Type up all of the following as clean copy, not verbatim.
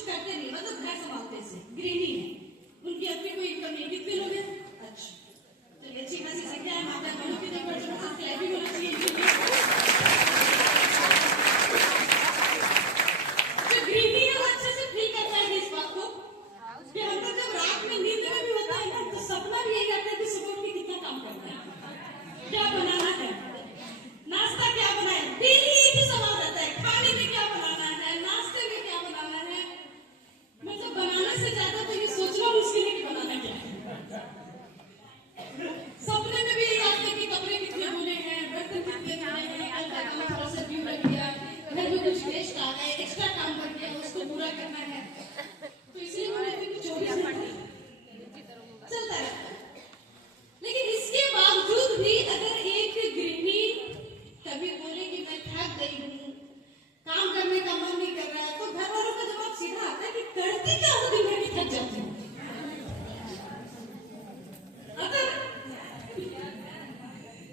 कुछ करते नहीं, मतलब घर संभालते से गृहिणी है, उनकी अपनी कोई इनकम नहीं, कितने लोग हैं? अच्छा, चलिए अच्छी खासी संख्या है, माता बहनों की तरफ से क्लैपिंग होना चाहिए इनके लिए। जो गृहिणी है वो अच्छे से फील करता है इस बात को कि हम तो जब रात में नींद में भी होता है ना, तो सपना भी यही आता है कि सुबह उठ के कितना काम करना है, क्या बनाना है, नाश्ता क्या बनाए, डेली एक ही सवाल रहता है, खाने में क्या बनाना है, नाश्ते में क्या बनाना है। मतलब बनाने से ज्यादा तो ये सोचना मुश्किल है कि बनाना क्या है। सपने में भी यही आता है कि कपड़े कितने धुले हैं, बर्तन कितने धुले हैं, कल का काम थोड़ा सा क्यों रख दिया, घर में कुछ गेस्ट आ गए, एक्स्ट्रा काम कर दिया, उसको पूरा करना है, तो इसलिए मैंने दिन को 24 घंटे चलता रहता है। लेकिन इसके बावजूद भी अगर एक गृहिणी कभी बोले कि मैं थक गई हूँ, काम करने का मन नहीं कर रहा है, तो घर वालों का जवाब सीधा आता है कि करती क्या हो दिन भर की थक जाती हूँ।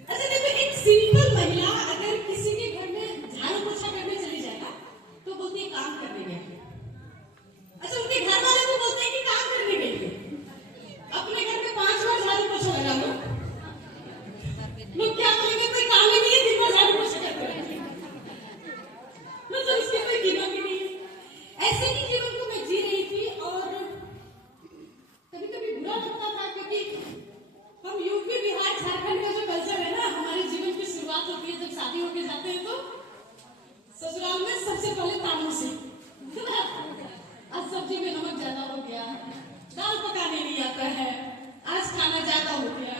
अच्छा देखो, एक सिंपल महिला अगर किसी के घर में झाड़ू पोछा करने चली जाए ना, तो बोलती है काम करने गई। अच्छा, उनके घर वाले भी बोलते हैं कि काम करने गई। अपने घर में 5 बार झाड़ू पोछा लगा लो, लोग क्या बोलेंगे, कोई काम ही नहीं है, दिन भर झाड़ू पोछा करते हैं, मतलब इसकी कोई कीमत ही नहीं है। ऐसे ही जीवन को मैं जी रही थी और कभी कभी बुरा लगता था, क्योंकि हम यूपी बिहार झारखंड का जो कल्चर है ना, हमारे जीवन की शुरुआत होती है जब शादी होके जाते हैं, तो ससुराल में सबसे पहले तानों से आज सब्जी में नमक ज्यादा हो गया, दाल पकाने नहीं आता है, आज खाना ज्यादा हो गया,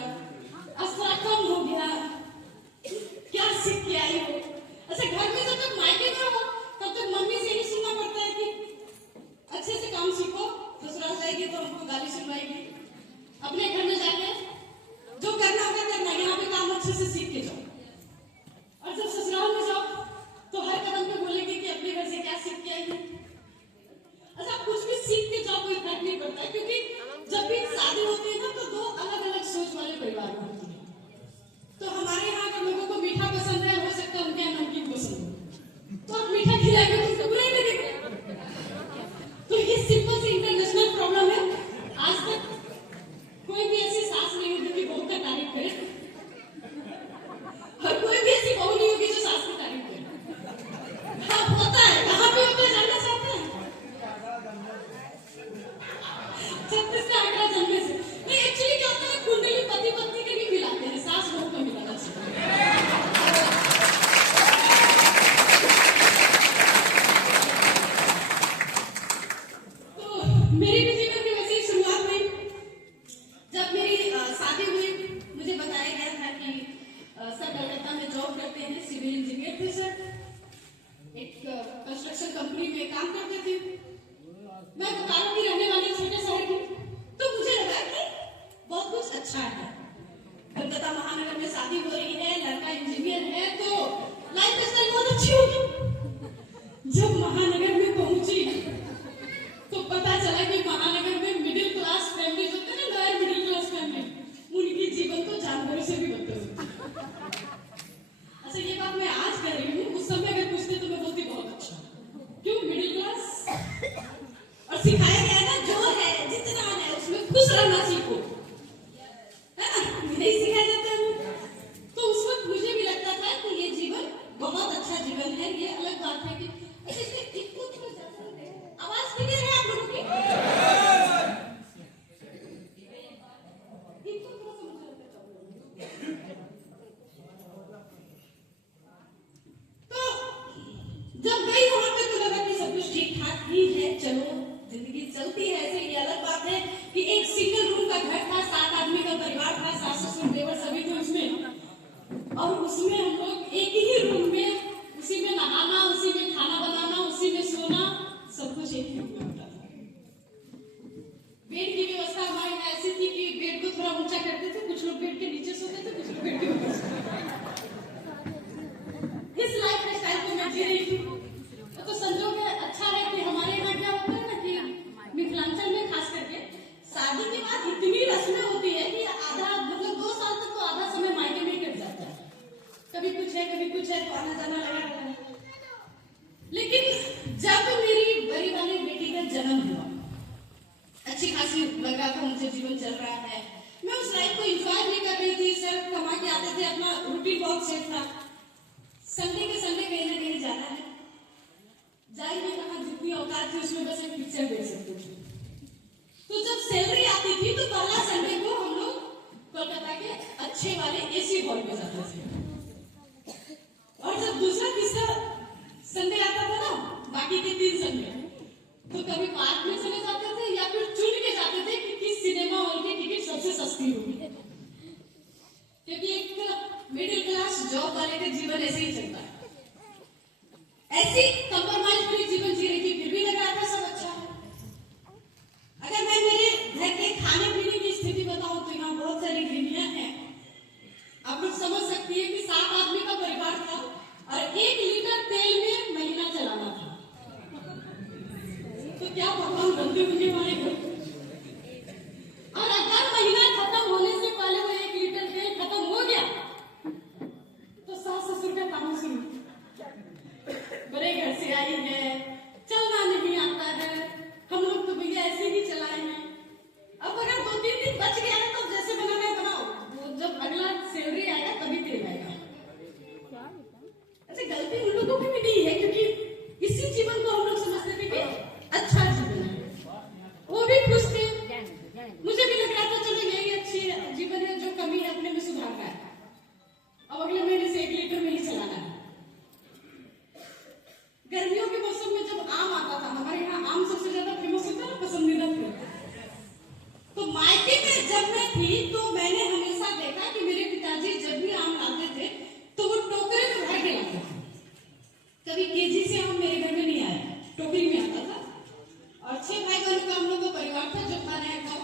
आज थोड़ा कम हो गया, क्या सीख के आई हो। अच्छा, घर में जब तक मायके में हो तब तक मम्मी से ही सुनना पड़ता है कि अच्छे से काम सीखो, ससुराल जाएगी तो हमको गाली सुनवाएगी, अपने घर में जाके जो करना होगा करना, यहाँ पे काम अच्छे से सीख के जाओ। और जब ससुराल में जाओ तो हर कदम पे बोलेंगे कि अपने घर से क्या सीख के आई। अच्छा, कुछ भी सीख के जाओ कोई फर्क नहीं पड़ता है, क्योंकि जब भी शादी होती है ना, तो 2 अलग अलग सोच वाले परिवार होते हैं। तो हमारे यहाँ के लोगों को मीठा पसंद है, हो सकता है उनके यहाँ नमकीन पसंद है, तो आप मीठा खिलाएंगे तो बुरा ही लगेगा। तो ये सिंपल सी इंटरनेशनल प्रॉब्लम है। आज तक कोई भी ऐसी सास नहीं होगी कि बहू का तारीफ करे, और कोई भी ऐसी बहू नहीं होगी जो सास की तारीफ करे। हाँ, होता है, कहाँ पे होता है जानना चाहते हैं? 36 का आंकड़ा जानने से नहीं, एक्चुअली क्या होता है, कुंडली पति पत्नी के नहीं मिलाते हैं, सास बहू को मिलाना चाहिए। तो मेरी भी जीवन की वैसी शुरुआत हुई। जब मेरी शादी हुई, मुझे बताया गया था कि सर कलकत्ता में जॉब करते हैं, सिविल इंजीनियर थे सर, एक कंस्ट्रक्शन कंपनी में काम करते थे। मैं बोकारो की रहने वाली छोटे शहर की, तो मुझे लगा कि बहुत कुछ अच्छा है, कलकत्ता महानगर में शादी हो रही है, लड़का इंजीनियर है, तो लाइफ स्टाइल बहुत अच्छी होगी। जब महानगर में पहुंची तो पता चला कि महानगर में मिडिल क्लास फैमिली जो होते हैं ना, लोअर मिडिल क्लास फैमिली, उनकी जीवन तो जानवरों से भी बदतर होती है। अच्छा, ये बात मैं आज कर रही हूँ, उस समय अगर पूछते तो मैं बोलती बहुत अच्छा, क्यों मिडिल क्लास, और सिखाया गया ना जो है जितना है उसमें खुश रहना सीखो, है ना, नहीं सिखाया जाता है। तो उस वक्त मुझे भी लगता था कि ये जीवन बहुत अच्छा जीवन है। ये अलग बात है कि आवाज भी नहीं है आप लोगों की, तो जब गई वहां पे तो लगा कि सब कुछ ठीक ठाक ही है, चलो जिंदगी चलती है ऐसे। ये अलग बात है कि एक सिंगल रूम का घर था, 7 आदमी का परिवार था, सास ससुर देवर सभी थे उसमें, और उसमें हम लोग एक ही रूम में, उसी में नहाना, उसी में खाना बनाना, उसी में सोना, सब कुछ एक ही रूम में होता था। बेड की व्यवस्था हमारे यहाँ ऐसी थी कि बेड को थोड़ा ऊंचा करते थे, कुछ लोग बेड के नीचे सोते थे, कुछ लोग बेड के ऊपर सोते थे। इस लाइफ स्टाइल को मैं जी रही थी। तो संजोग अच्छा है कि हमारे यहाँ क्या होता है ना कि मिथिलांचल में खास करके शादी के बाद इतनी रस्में होती है कि आधा, मतलब 2 साल तक तो आधा समय मायके में कट जाता है, कभी कुछ है तो आना जाना लगा रहता है। लेकिन जन्म हुआ, अच्छी खासी लग रहा था मुझे, जीवन चल रहा है, मैं उस लाइफ को एंजॉय नहीं कर रही थी। सर कमा के आते थे, अपना रूटीन बहुत सेट था। संडे के संडे कहीं ना कहीं जाना है, जाइए कहा, जितनी औकात थी उसमें बस एक पिक्चर देख सकते थे। तो जब सैलरी आती थी तो पहला संडे को हम लोग कोलकाता के अच्छे वाले एसी हॉल में जाते थे, और जब दूसरा तीसरा संडे आता था ना, बाकी के 3 संडे, तो कभी पार्क में चले जाते थे या फिर चुन के जाते थे कि किस सिनेमा हॉल की टिकट सबसे सस्ती होगी, क्योंकि एक मिडिल क्लास जॉब वाले का जीवन ऐसे ही चलता है। ऐसी कंप्रोमाइज फ्री जीवन जी रही थी, फिर भी लग रहा था सब अच्छा है। अगर मैं मेरे घर के खाने पीने की स्थिति बताऊं तो यहाँ बहुत सारी गृहिणियां हैं, आप लोग समझ सकती है कि 7 आदमी का परिवार था और 1 लीटर तेल में महीना चलाना था। तो क्या पकवान बनते होंगे हमारे घर, और अगर महीना खत्म होने से पहले वो 1 लीटर तेल खत्म हो गया तो सास ससुर का ताना सुनो, बड़े घर से आई है, चलना नहीं आता है, हम लोग तो भैया ऐसे ही चलाए हैं। अब अगर 2-3 दिन बच गया है तो जैसे बनाना है बनाओ, वो जब अगला सैलरी आएगा तभी तेल आएगा। ऐसे गलती उन लोगों की भी नहीं है, क्योंकि इसी जीवन को हम लोग समझते थे कि अच्छा जीवन है, वो भी खुश थे, मुझे भी लग रहा था चलो यही अच्छी जीवन है, जो कमी है अपने में सुधारना है, अब अगले महीने से 1 लीटर में ही चलाना है। गर्मियों के मौसम में जब आम आता था, हमारे यहाँ आम सबसे ज्यादा फेमस होता है ना, पसंदीदा फल, तो मायके में जब मैं थी तो मैंने हमेशा देखा कि मेरे पिताजी जब भी आम लाते थे तो वो टोकरे में भर के लाते थे। कभी केजी से आम मेरे घर में नहीं आया, टोकरी में आता था। और 6 भाई बहनों का हम लोग का परिवार था, जो खाना है खाओ।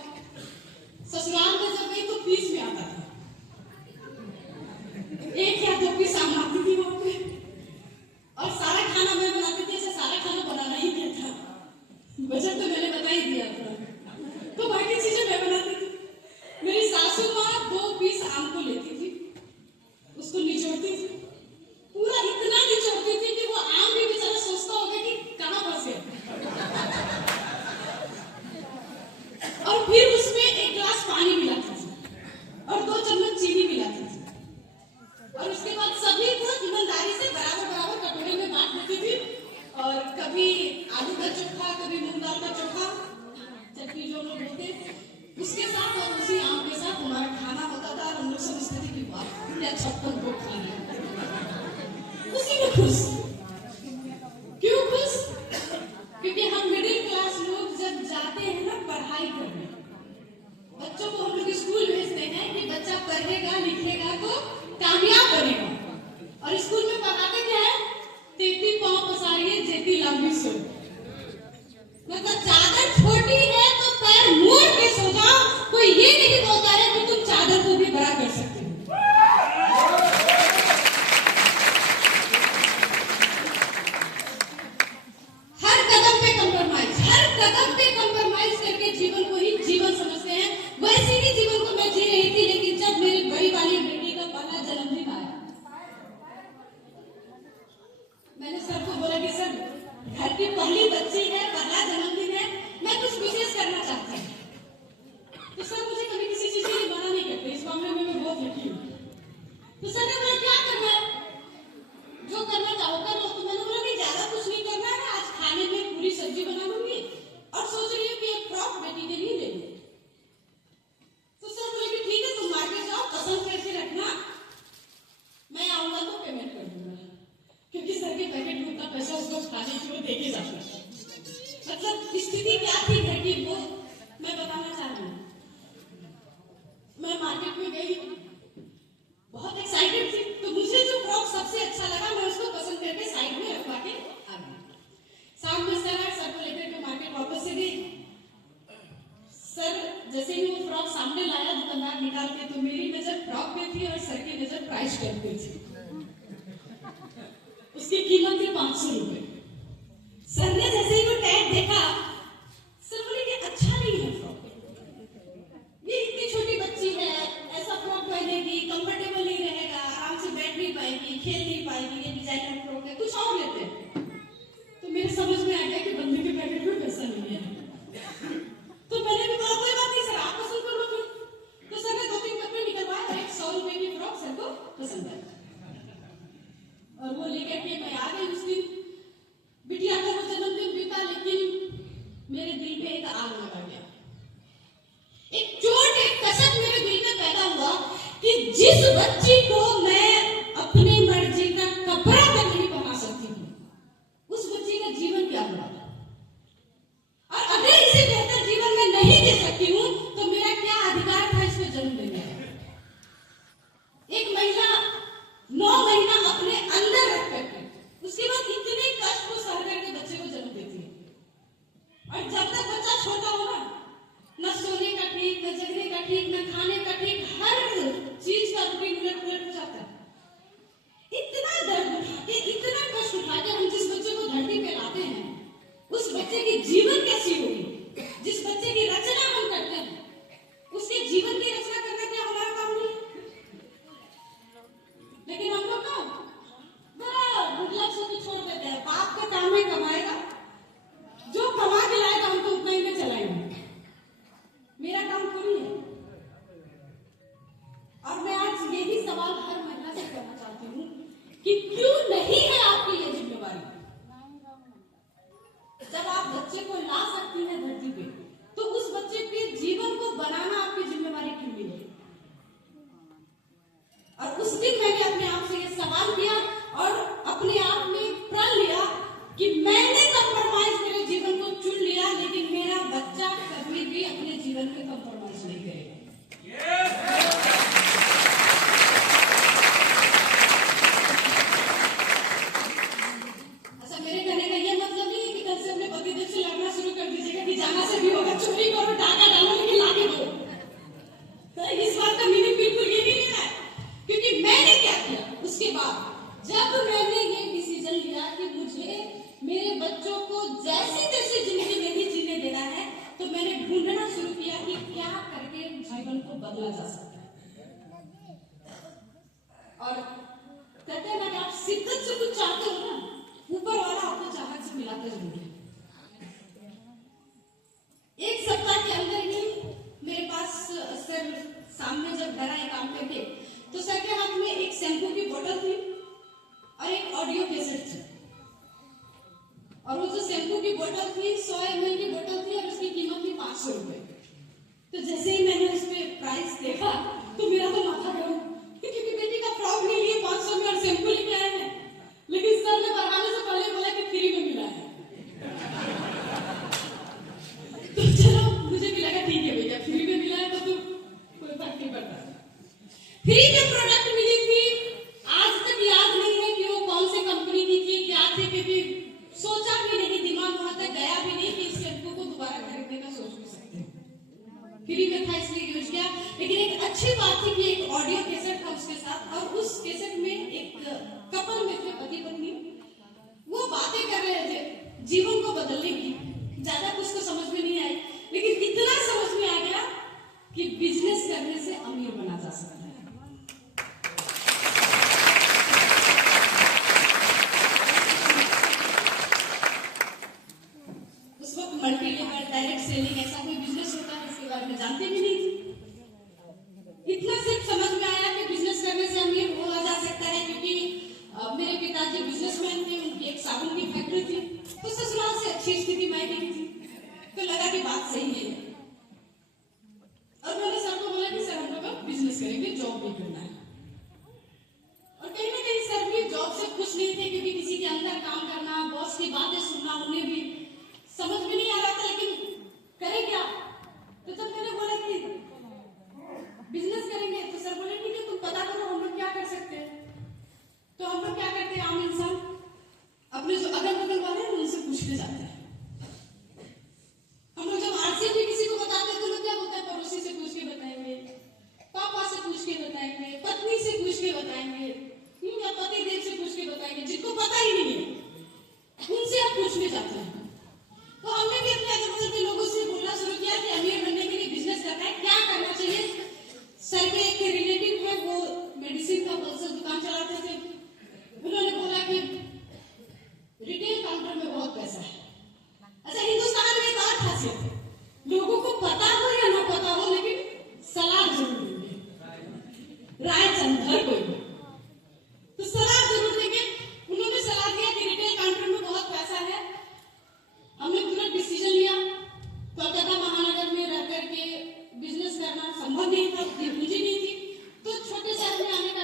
ससुराल में जब गई तो पीस में आता था, 1 या 2 पीस आम आती थी वहां पे, और सारा खाना मैं बनाती थी। सारा खाना बनाना ही क्या था, बजट तो मैंने बता ही दिया था, तो बाकी चीजें मैं बनाती थी। मेरी सासू माँ 2 पीस आम को लेती थी, उसको निचोड़ती थी, पूरा इतना निचोड़ती थी कि वो आम भी बेचारा सोचता होगा कि कहाँ फंस गया, और फिर उसमें 1 गिलास पानी मिलाती थी और 2 चम्मच चीनी मिलाती थी, और उसके बाद सभी को ईमानदारी से बराबर बराबर कटोरे में बांट देती थी। और कभी आलू का चोखा, कभी मूंग दाल का चोखा, चटनी जो लोग बोलते उसके साथ, और उसी आम के साथ हमारा खाना होता था। और हम लोग समझते थे कि वाह क्या 56 लोग खा रहे हैं, उसी में खुश। क्यों खुश? क्योंकि हम मिडिल क्लास लोग जब जाते हैं ना पढ़ाई करने, बच्चों को हम लोग स्कूल भेजते हैं कि बच्चा पढ़ेगा लिखेगा तो कामयाब बनेगा, और स्कूल में पढ़ाते क्या है, तेती पांव पसारिए जेती लंबी सो, मतलब चादर छोटी है तो पैर मोड़ के सो जाओ, कोई ये नहीं बोलता है कि तुम चादर को भी बड़ा कर सकते हो। हर कदम पे कंप्रोमाइज, हर कदम पे कंप्रोमाइज करके जीवन को ही जीवन समझते हैं। वैसे ही जीवन को मैं जी रही थी, लेकिन जब मेरी बड़ी वाली बेटी का पहला जन्मदिन आया, मैंने सर को बोला कि सर घर की पहली बच्ची है, पहला जन्मदिन है, मैं कुछ विशेष करना चाहती हूँ। तो सर मुझे कभी किसी चीज के लिए मना नहीं करते, इस मामले में मैं बहुत लकी हूँ। तो सर ने बोला क्या करना है, जो करना चाहो कर लो। तो मैंने बोला नहीं ज्यादा कुछ नहीं करना है, आज खाने में पूरी सब्जी बना लूंगी और सोच रही हूँ कि एक फ्रॉक बेटी के लिए ले लूं। तो सर बोले कि ठीक है तुम मार्केट जाओ, पसंद करके रखना, मैं आऊंगा तो पेमेंट कर दूंगा, क्योंकि सर के पैकेट में उतना पैसा उसको खाने की वो देके जाता है। मतलब स्थिति क्या थी घर की वो मैं बताना चाह रही हूँ। मैं मार्केट में गई, बहुत एक्साइटेड थी, तो मुझे जो फ्रॉक सबसे अच्छा लगा मैं उसको पसंद करके साइड में रखवा के आ गई। शाम में सर को लेकर के मार्केट वापस से गई। सर जैसे ही वो फ्रॉक सामने लाया दुकानदार निकाल के, तो मेरी नजर फ्रॉक पे थी और सर की नजर प्राइस टैग पे थी। उसकी कीमत थी 500 रुपए। सर ने जैसे ही वो टैग देखा, सर बोले कि अच्छा नहीं है फ्रॉक, ये इतनी छोटी बच्ची है, ऐसा फ्रॉक पहनेगी कंफर्टेबल नहीं रहेगा, आराम से बैठ नहीं पाएगी, खेल नहीं पाएगी, ये डिजाइनर फ्रॉक है, कुछ और लेते हैं। तो मेरे समझ में आ गया कि बंदे के पैकेट में पैसा नहीं है। बच्ची को मैं अपनी मर्जी का कपड़ा तक नहीं पहना सकती हूँ, उस बच्ची का जीवन क्या हुआ? और अगर इसे बेहतर जीवन में नहीं दे सकती हूँ तो मेरा क्या अधिकार था इसको जन्म देने का? एक महिला 9 महीना अपने अंदर रख करके उसके बाद इतने कष्ट को सह करके बच्चे को जन्म देती है, और जब तक बच्चा छोटा हो ना सोने का ठीक, न जगने का ठीक, न खाने का ठीक, हर चीज का रूटीन उलट हो जाता है। इतना दर्द उठा के, इतना कष्ट उठा के हम जिस बच्चे को धरती पे लाते हैं, उस बच्चे की जीवन कैसी होगी? जिस बच्चे की रचना हम करते हैं उसके जीवन की रचना करना क्या हमारा काम नहीं? लेकिन हम लोग ना बड़ा गुडलक से तो छोड़ देते हैं। बाप का काम है कमाएगा, जो कमा के लाएगा हम तो उतना ही में चलाएंगे, मेरा काम थोड़ी है। और मैं आज यही सवाल हर महिला से करना चाहती हूँ कि क्यों नहीं है आपकी ये जिम्मेवारी? जब आप बच्चे को ला सकती हैं धरती पे, तो उस बच्चे के जीवन को बनाना आपकी जिम्मेवारी क्यों नहीं है? और उस दिन मैंने अपने आप से ये सवाल किया और अपने आप में प्रण लिया कि मैंने कंप्रोमाइज मेरे जीवन को चुन लिया, लेकिन मेरा बच्चा कभी भी अपने जीवन में कंप्रोमाइज नहीं करेगा। अच्छा, मेरे कहने का ये मतलब नहीं है कि कल से अपने पतिदेव से लड़ना शुरू कर दीजिएगा कि जाना से भी होगा, चोरी करो, डाका डालो, लेकिन लाके दो। तो इस बात का मीनिंग बिल्कुल ये नहीं है, क्योंकि मैंने क्या किया उसके बाद, जब मैंने ये डिसीजन लिया कि मुझे मेरे बच्चों को जैसी तैसी जिंदगी नहीं जीने देना है, तो मैंने ढूंढना शुरू किया कि क्या करके जीवन को बदला जा सकता है। और कहते हैं ना कि आप शिद्दत से कुछ चाहते हो ना, ऊपर वाला आपको चाहत से मिलाता जरूर है। एक सप्ताह के अंदर ही मेरे पास सर सामने जब घर आए काम करके, तो सर के हाथ में एक शैम्पू की बोतल थी और एक ऑडियो कैसेट थी। और वो जो शैम्पू की बोतल थी 100 ml की बोतल थी और उसकी कीमत थी 500 रुपए। तो जैसे ही मैंने उस पे प्राइस देखा तो मेरा तो माथा गरम, क्योंकि बेटी का फ्रॉक ले लिए 500 में और शैम्पू लेके आए हैं, लेकिन सर ने बढ़ाने से पहले बोला कि फ्री में मिला है। तो चलो मुझे भी लगा ठीक है भैया, फ्री में मिला है तो कोई फर्क नहीं पड़ता। फ्री में प्रोडक्ट मिली थी, आज तक याद नहीं है कि वो कौन सी कंपनी की थी, क्या थी, क्योंकि सोचा भी नहीं, दिमाग वहां तक गया भी नहीं कि इस शैम्पू को दोबारा खरीदने का सोच भी सकते हैं। फ्री में था इसलिए यूज किया। लेकिन एक अच्छी बात थी कि एक ऑडियो कैसेट था उसके साथ, और उस कैसेट में एक कपल में थे, पति पत्नी, वो बातें कर रहे थे जीवन को बदलने की। ज्यादा कुछ तो समझ में नहीं आई, लेकिन इतना समझ में आ गया कि बिजनेस करने से अमीर बना जा सकता है। मल्टी लेवल डायरेक्ट सेलिंग ऐसा कोई बिजनेस होता है इसके बारे में जानते भी नहीं थी। इतना सिर्फ समझ में आया कि बिजनेस करने से अमीर हो जा सकता है, क्योंकि मेरे पिताजी बिजनेसमैन थे, उनकी एक साबुन की फैक्ट्री थी, तो ससुराल से अच्छी स्थिति मायने की थी, तो लगा कि बात सही है। और मैंने सर को बोला कि सर हम लोग बिजनेस करेंगे, जॉब भी करना है। और कहीं ना कहीं सर भी जॉब से खुश नहीं थे, क्योंकि किसी के अंदर काम करना, बॉस की बातें सुनना उन्हें भी समझ में नहीं आ रहा था, लेकिन करें क्या? तो जब मैंने बोला कि बिजनेस करेंगे, तो सर बोले ठीक है तुम पता करो हम लोग क्या कर सकते हैं। तो हम लोग क्या करते हैं, आम इंसान अपने जो अगल बगल वाले हैं उनसे पूछने जाते हैं। हम लोग जब आरसी भी किसी को बताते हैं तो लोग क्या बोलते हैं, पड़ोसी से पूछ के बताएंगे, पापा से पूछ के बताएंगे, पत्नी से पूछ के बताएंगे, या पति देव से पूछ के बताएंगे, जिनको पता ही नहीं है उनसे आप पूछने जाते हैं। तो हमने भी अपने अगल बगल के लोगों से बोलना शुरू किया कि अमीर बनने के लिए बिजनेस करना है, क्या करना चाहिए। सर के एक रिलेटिव है, वो मेडिसिन का होलसेल दुकान चलाते थे, उन्होंने बोला कि रिटेल काउंटर में बहुत पैसा है। अच्छा, हिंदुस्तान में एक और खासियत है, लोगों को पता हो या ना पता हो, लेकिन सलाह जरूर देंगे, राय चंद हर कोई तो सलाह जरूर देंगे। उन्होंने सलाह दिया कि रिटेल काउंटर में बहुत पैसा है। हमने तुरंत डिसीजन लिया। कोलकाता महानगर में रह करके बिजनेस करना संभव नहीं था, उतनी पूंजी नहीं थी, तो छोटे शहर में आने का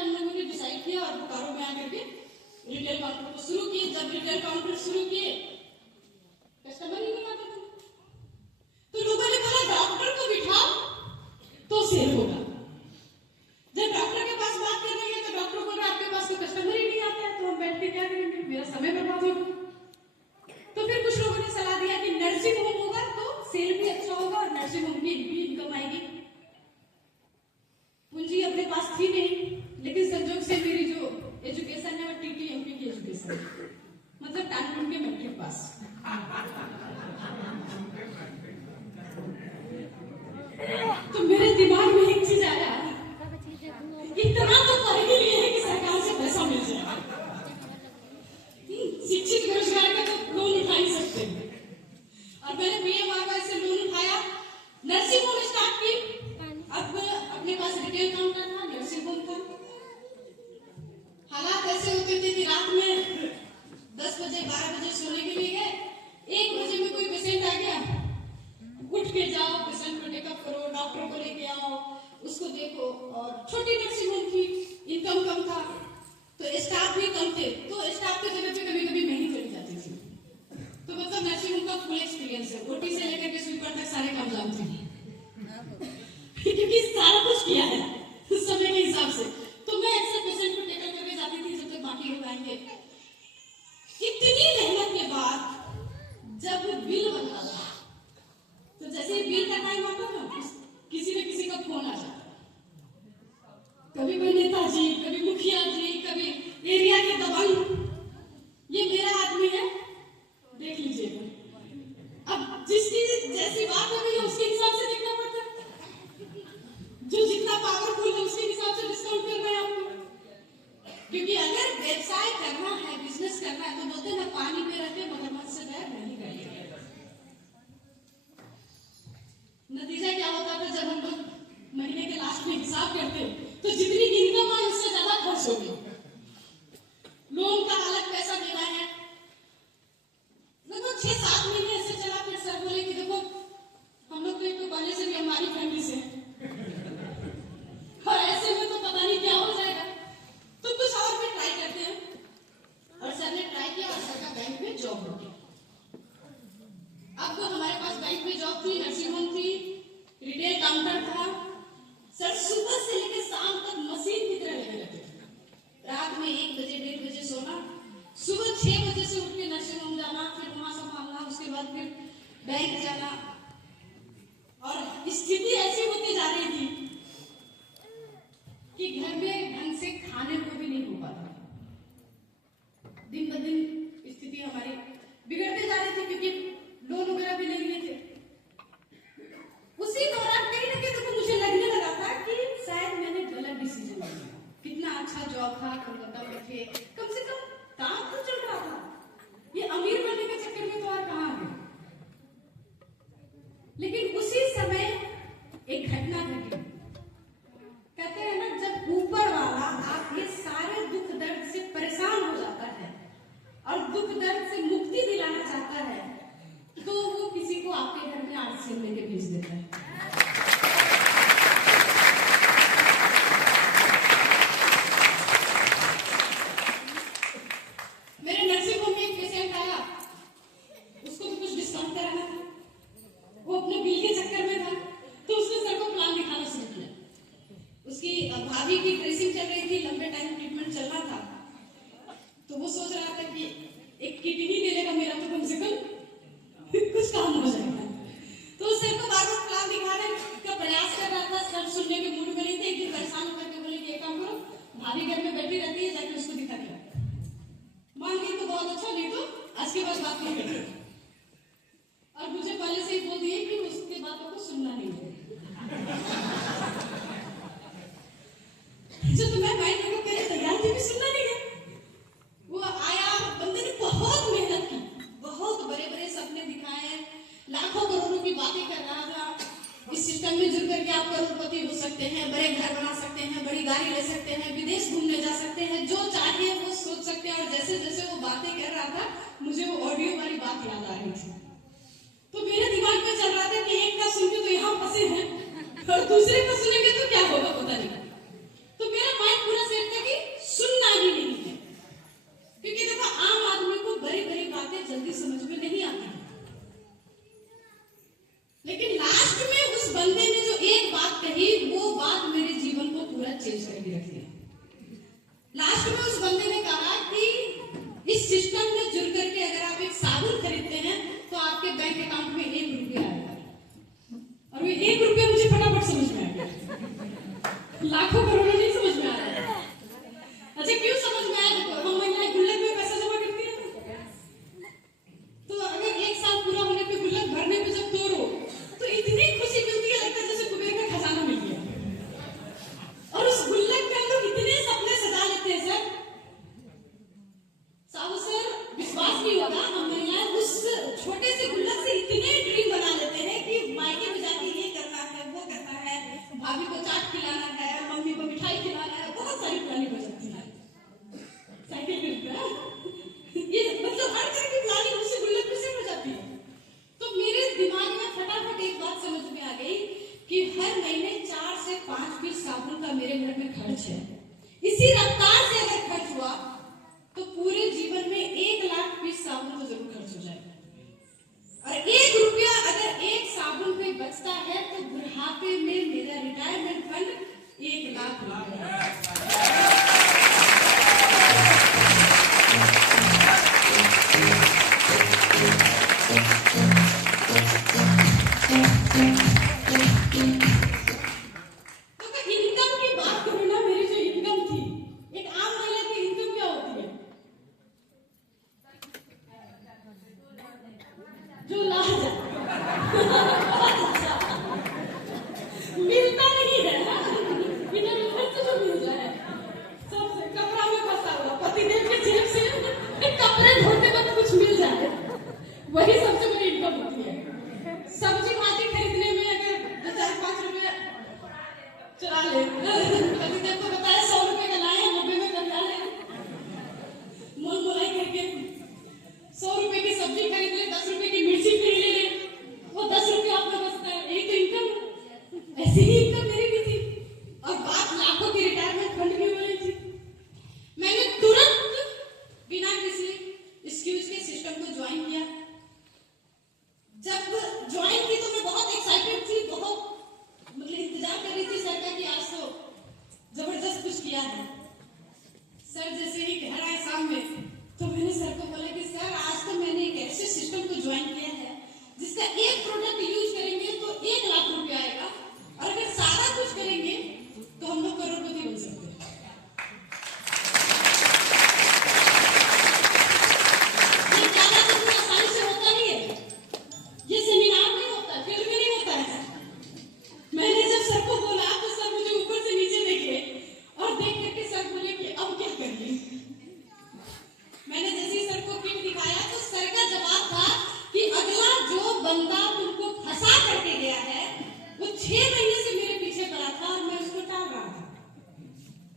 तो मेरे दिमाग में एक चीज आया, इतना तो कर ही लिए है कि सरकार से पैसा मिल जाए। शिक्षित बेरोजगार का तो लोन उठा ही सकते हैं। और मैंने पीएमआरवाई से लोन उठाया, नर्सिंग होम स्टार्ट की। अब अपने पास रिटेल काउंटर था, नर्सिंग होम था। हालात ऐसे होते थे कि रात में 10 बजे 12 बजे सोने के लिए गए, 1 बजे में कोई पेशेंट आ गया, उठ के जाओ, पेशेंट को टेकअप करो, डॉक्टर को लेके आओ, उसको देखो। और छोटी नर्सिंग होम थी, इनकम कम था, तो स्टाफ भी कम थे, तो स्टाफ की जगह पे कभी कभी मैं ही चली जाती थी। तो मतलब नर्सिंग होम का फुल एक्सपीरियंस है, ओटी से लेकर के स्वीपर तक सारे काम जानती हूँ क्योंकि सारा कुछ किया है समय के हिसाब से। तो मैं अक्सर पेशेंट को टेकअप करके जाती थी जब तक बाकी लोग आएंगे। इतनी मेहनत के बाद जब बिल बनता था, तो जैसे ही बिल का टाइम आता ना, किसी न किसी का फोन आ जाता, कभी कोई नेताजी, कभी मुखिया जी, कभी एरिया के दबंग, ये मेरा आदमी है, देख लीजिएगा। अब जिसकी जैसी बात है भैया उसके हिसाब से देखना पड़ता है, जो जितना पावरफुल है उसके हिसाब से डिस्काउंट कर रहे हैं आपको। क्योंकि अगर व्यवसाय करना है, बिजनेस करना है, तो बोलते ना पानी पे रहते मगरमच्छ से बैर नहीं करते। नतीजा क्या होता था, जब हम लोग महीने के लास्ट में हिसाब करते तो जितनी इनकम आई उससे ज्यादा खर्च हो गई। लोन का अलग पैसा देना है, लगभग 6-7 महीने ऐसे चला। फिर सर बोले कि देखो हम लोग तो एक तो पहले से भी हमारी फैमिली से और ऐसे में तो पता नहीं क्या हो जाएगा, तो कुछ और भी ट्राई करते हैं। और सर ने ट्राई किया और सर का बैंक में जॉब हो गया। अब तो हमारे पास बैंक में जॉब थी, नर्सिंग होम थी, रिटेल काउंटर था। सर सुबह से लेकर शाम तक मशीन की तरह लगे रहते थे। रात में 1 बजे 1:30 बजे सोना, सुबह 6 बजे से उठ के नर्सिंग होम जाना, फिर वहां संभालना, उसके बाद फिर बैंक जाना। और स्थिति ऐसी होती जा रही थी कि घर में ढंग से खाने को भी नहीं हो पाता। दिन ब दिन स्थिति हमारी बिगड़ते जा रही थी, क्योंकि लोन वगैरह भी ले लिए थे। उसी दौरान कहीं ना कहीं तो मुझे लगने लगा था कि शायद मैंने गलत डिसीजन लिया। कितना अच्छा जॉब था, कोलकाता में थे, कम से कम काम तो चल रहा था। ये अमीर बनने के चक्कर में तो और कहाँ गए। लेकिन उसी समय एक घटना घटी। कहते हैं ना, जब ऊपर वाला आपके सारे दुख दर्द से परेशान हो जाता है और दुख दर्द से मुक्ति दिलाना चाहता है, तो वो किसी को आपके घर में आरसीएम लेके भेज देता है। मेरे नर्सिंग होम में एक पेशेंट आया, उसको भी कुछ डिस्काउंट कराना था, वो अपने बिल के चक्कर में था, तो उसने सर को प्लान दिखाना शुरू किया। उसकी भाभी की ड्रेसिंग चल रही थी, लंबे टाइम ट्रीटमेंट चलना था, तो वो सोच रहा था कि एक किडनी दे देगा मेरा, तो कम से कम कुछ काम हो जाएगा। तो उस सर को बार बार प्लान दिखाने का प्रयास कर रहा था। सर सुनने के मूड में नहीं थे। एक दिन परेशान होकर के बोले कि एक काम करो, भाभी घर में बैठी रहती है, जाके उसको दिखा दिया। मान गई तो बहुत अच्छा, नहीं तो आज के बाद बात नहीं करेंगे। और मुझे पहले से ही बोल दिए कि उसके बातों को सुनना नहीं है। तो मैं माइंड में कहने तैयार थी कि सुनना नहीं है। वो आया, बंदे ने बहुत मेहनत की, बहुत बड़े बड़े सपने दिखाए, लाखों करोड़ों की बातें कर रहा था। इस सिस्टम में जुड़ करके आप करोड़पति हो सकते हैं, बड़े घर बना सकते हैं, बड़ी गाड़ी ले सकते हैं, विदेश घूमने जा सकते हैं, जो चाहिए वो सोच सकते हैं। और जैसे जैसे वो बातें कर रहा था, मुझे वो ऑडियो वाली बात याद आ रही थी। तो मेरे दिमाग में चल रहा था कि एक का सुन के तो यहाँ फंसे हैं और दूसरे का सुनेंगे तो क्या होगा पता नहीं। तो मेरा माइंड पूरा सेट था कि सुनना ही नहीं है, क्योंकि देखो आम आदमी को बड़ी बड़ी बातें जल्दी समझ में नहीं आती। लेकिन लास्ट में उस बंदे ने जो एक बात कही, वो बात मेरे जीवन को पूरा चेंज करके रख दिया। लास्ट में उस बंदे ने कहा कि इस सिस्टम में जुड़ करके अगर आप एक साबुन खरीदते हैं तो आपके बैंक अकाउंट में 1 रुपया आएगा। और वो 1 रुपया मुझे फटाफट समझ में आ गया, लाखों करोड़ों नहीं समझ में आ रहा है। अच्छा क्यों समझ में आया? देखो हम महिलाएं गुल्लक में पैसा जमा करती है, तो अगर 1 साल पूरा होने पे गुल्लक भरने पे जब तोड़ो तो इतनी खुशी मिलती है, लगता है जैसे कुबेर का खजाना का मेरे घर में खर्च है, इसी रफ्तार से अगर खर्च हुआ तो पूरे जीवन में 1 लाख पीस साबुन तो जरूर खर्च हो जाएगा। और 1 रुपया अगर एक साबुन पे बचता है तो बुढ़ापे में मेरा रिटायरमेंट फंड 1 लाख रुपया। वही सबसे बड़ी इनकम होती है। सब्जी भाजी खरीदने में अगर 4-5 रुपए चला ले, कभी देखो बताया 100 रुपए का लाए 90 में कर डाले, मोल मोलाई करके 100 रुपए की सब्जी खरीद ले, 10 रुपए की मिर्ची खरीद ले, वो 10 रुपए आपका बचता है। यही तो इनकम। ऐसी ही इनकम मेरी भी थी और बात लाखों की रिटायरमेंट फंड की हो रही थी। मैंने तुरंत बिना किसी एक्सक्यूज के सिस्टम को ज्वाइन किया। जब ज्वाइन की तो मैं बहुत एक्साइटेड थी, बहुत मतलब इंतजार कर रही थी सर का कि आज तो जबरदस्त कुछ किया है। सर जैसे ही घर आए शाम में तो मैंने सर को बोला कि सर आज तो मैंने एक ऐसे सिस्टम को ज्वाइन किया है जिसका एक प्रोडक्ट यूज करेंगे तो 1 लाख रुपया आएगा और अगर सारा कुछ करेंगे तो हम लोग करोड़पति बन सकते हैं। ये ज्यादा कुछ आसानी से होता नहीं है, ये सेमिनार नहीं होता, फील्ड में नहीं होता है। मैंने जब सर को बोला तो सर मुझे ऊपर से नीचे देखे और देख करके सर बोले कि अब क्या करिए। मैंने जैसे ही सर को किट दिखाया तो सर का जवाब था कि अगला जो बंदा तुमको फंसा करके गया है वो 6 महीने से मेरे पीछे पड़ा था और मैं उसको टाल रहा था।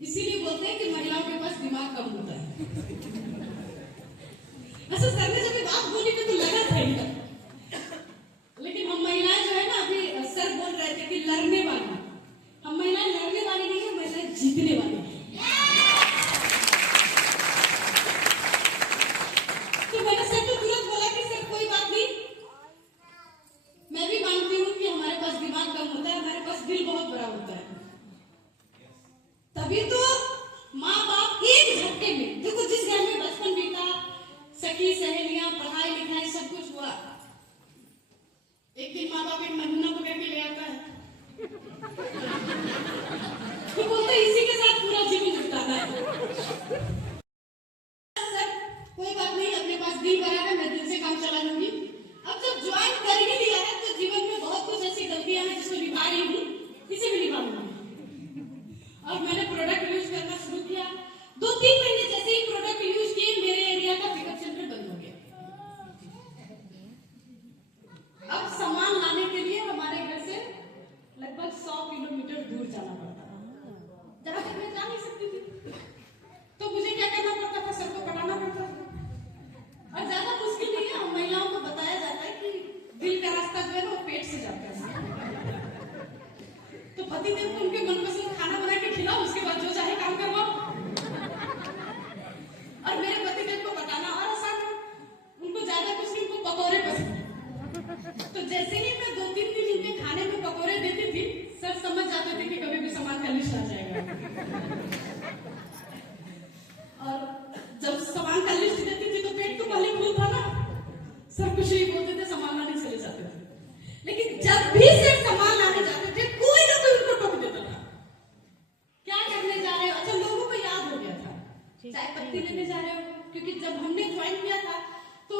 इसीलिए बोलते हैं कि महिलाओं के पास दिमाग कम होता है। ऐसा सर ने जब ये बात बोली तो लगा था इनका। लेकिन हम महिलाएं जो है ना, अभी सर बोल रहे थे कि लड़ने वाली, हम महिलाएं लड़ने वाली नहीं है, महिलाएं जीतने वाली है। तो मैंने सर को तुरंत बोला कि सर कोई बात नहीं, मैं भी मानती हूँ कि हमारे पास दिमाग कम होता है, हमारे पास दिल बहुत बड़ा होता है। तभी तो माँ बाप एक झटके में, देखो जिस घर में बचपन बीता, सखी सहेलियां, पढ़ाई लिखाई सब कुछ हुआ, एक दिन माँ बाप एक नमूना पकड़ के ले आता है तो बोलते इसी के साथ पूरा जीवन जुटाना है। सर कोई बात नहीं, अपने पास दिल बना है, मैं दिल से काम चला लूंगी। अब जब ज्वाइन कर ही लिया है तो जीवन में बहुत कुछ ऐसी गलतियां हैं जिसको निभा रही हूँ, इसे भी निभा लूंगी। और मैंने प्रोडक्ट यूज करना शुरू किया। 2-3 महीने जैसे ही प्रोडक्ट यूज किए मेरे एरिया का पिकअप सेंटर बंद हो गया। अब सामान लाने के लिए हमारे घर से लगभग 100 किलोमीटर दूर जाना पड़ता था। जहाँ तक मैं जा नहीं सकती थी तो मुझे क्या करना पड़ता था, सबको पटाना पड़ता था। और ज्यादा मुश्किल नहीं है, हम महिलाओं को बताया जाता है कि दिल का रास्ता जो है ना वो पेट से जाता है। तो पति देव को उनके मनपसंद खाना बना के खिलाओ, उसके बाद जो चाहे काम करवाओ। और मेरे पति देव को बताना और आसान है, उनको ज्यादा कुछ नहीं, उनको पकौड़े पसंद। तो जैसे ही मैं 2-3 दिन इनके खाने में पकौड़े देती थी, सर समझ जाते थे कि कभी भी सामान का लिस्ट आ जाएगा। और जब सामान का लिस्ट देती थी तो पेट तो पहले फूल था ना, सर कुछ नहीं बोलते थे, सामान लाने चले जाते थे। लेकिन जब भी सर सामान लाने जाते थे कोई ना कोई उनको टोक देता था, क्या करने जा रहे हो? अच्छा लोगों को याद हो गया था चाय पत्ती लेने जा रहे हो, क्योंकि जब हमने ज्वाइन किया था तो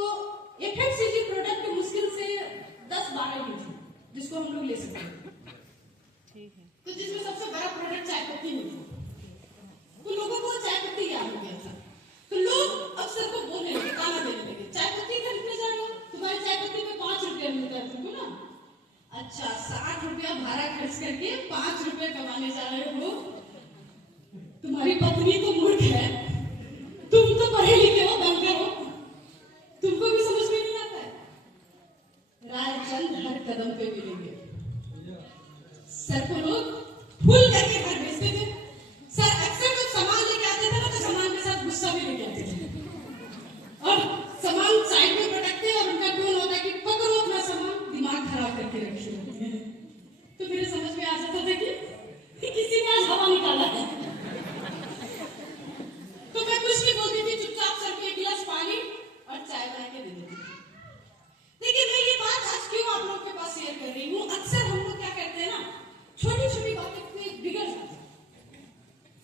FMCG प्रोडक्ट मुश्किल से 10-12 ही थे जिसको हम लोग ले सकते थे। तो जिसमें सबसे बड़ा प्रोडक्ट चाय पत्ती नहीं था, तो लोगों को चाय पत्ती याद हो गया था। तो लोग अब सर को बोलने लगे, गाना देने लगे, चाय पत्ती खरीदने जा रहे हो, तुम्हारी चाय पत्ती में 5 रुपया मिलता है तुमको ना। अच्छा 60 रुपया भाड़ा खर्च करके 5 रुपए कमाने जा रहे हो, तुम्हारी पत्नी तो मूर्ख है, तुम तो पढ़े लिखे हो, बनकर हो, तुमको भी समझ में नहीं आता है। रायचंद हर कदम पे मिलेंगे। सर को लोग फुल करके घर भेजते थे। लगा करके रखी होती है। तो मेरे समझ में आ जाता था कि किसी ने आज हवा निकाला है। तो मैं कुछ नहीं बोलती थी, चुपचाप सर को एक गिलास पानी और चाय बना के दे देती थी। देखिए मैं ये बात आज क्यों आप लोगों के पास शेयर कर रही हूँ, अक्सर हम लोग क्या करते हैं ना, छोटी छोटी बातें पे बिगड़ जाती है।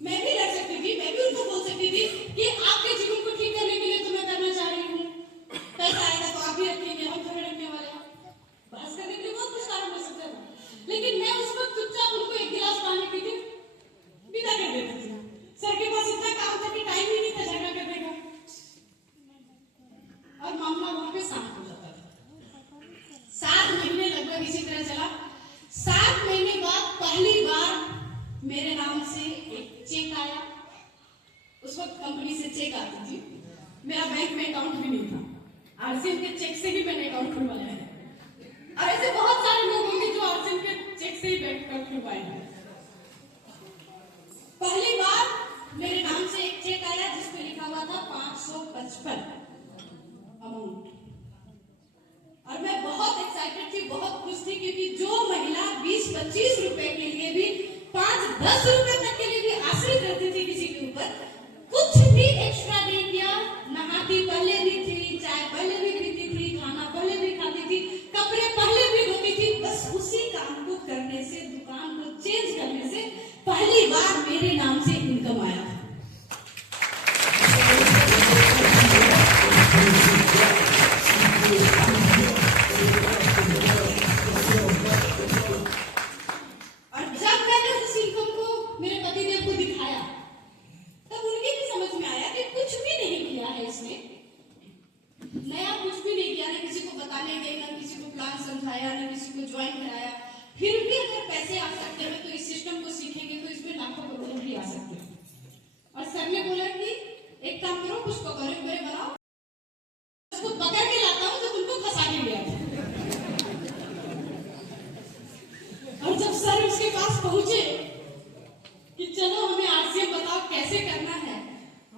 मैं भी लड़ सकती थी, मैं भी उनको बोल सकती थी कि आपके जीवन को ठीक करने के लिए तो मैं करना चाह रही हूँ, पैसा आएगा तो आप भी रखेंगे, हम थोड़े रखने वाले हैं। बहस करने के लिए बहुत कुछ कारण हो सकता था, लेकिन मैं उस वक्त चुपचाप उनको एक गिलास पानी पी के विदा कर देती थी। सर के पास इतना काम था कि टाइम ही नहीं था झगड़ा करने का, और मामला वहां पे शांत हो जाता था। 7 महीने लगभग इसी तरह चला। 7 महीने बाद पहली बार मेरे नाम से एक चेक आया। उस वक्त कंपनी से चेक आती थी, मेरा बैंक में अकाउंट भी नहीं था, आरसीएम के चेक से ही मैंने अकाउंट खुलवाया है। और ऐसे बहुत सारे लोग होंगे जो आरसीएम के चेक से ही बैंक अकाउंट खुलवाए हैं। पहली बार मेरे नाम से एक चेक आया जिसपे लिखा हुआ था 555 अमाउंट, और मैं बहुत एक्साइटेड थी, बहुत खुश थी, क्योंकि जो महिला 20-25 रुपए के लिए भी 5-10 रुपए तक के लिए भी आश्रित रहती थी किसी के ऊपर, कुछ भी एक्स्ट्रा नहीं किया, नहाती पहले भी थी, चाय पहले भी पीती थी, खाना पहले भी खाती थी, कपड़े पहले भी धोती थी, बस उसी काम को करने से, दुकान को चेंज करने से पहली बार मेरे नाम से इनकम आया था। और जब मैंने उस इनकम को मेरे पतिदेव को दिखाया, तब उनके भी समझ में आया कि कुछ भी नहीं किया है इसने, नया कुछ भी नहीं किया, ना किसी को बताने गए, ना किसी को प्लान समझाया, ना किसी को ज्वाइन कराया, फिर भी अगर पैसे आ सकते हैं तो इस सिस्टम को सीखेंगे तो इसमें लाखों करोड़ों भी आ सकते हैं। और सर ने बोला कि एक काम करो, कुछ पकौड़े वगैरह बनाओ, उसको पकड़ के लाता हूँ तो तुमको फंसा के ले आता। और जब सर उसके पास पहुंचे कि चलो हमें आरसीएम बताओ कैसे करना है,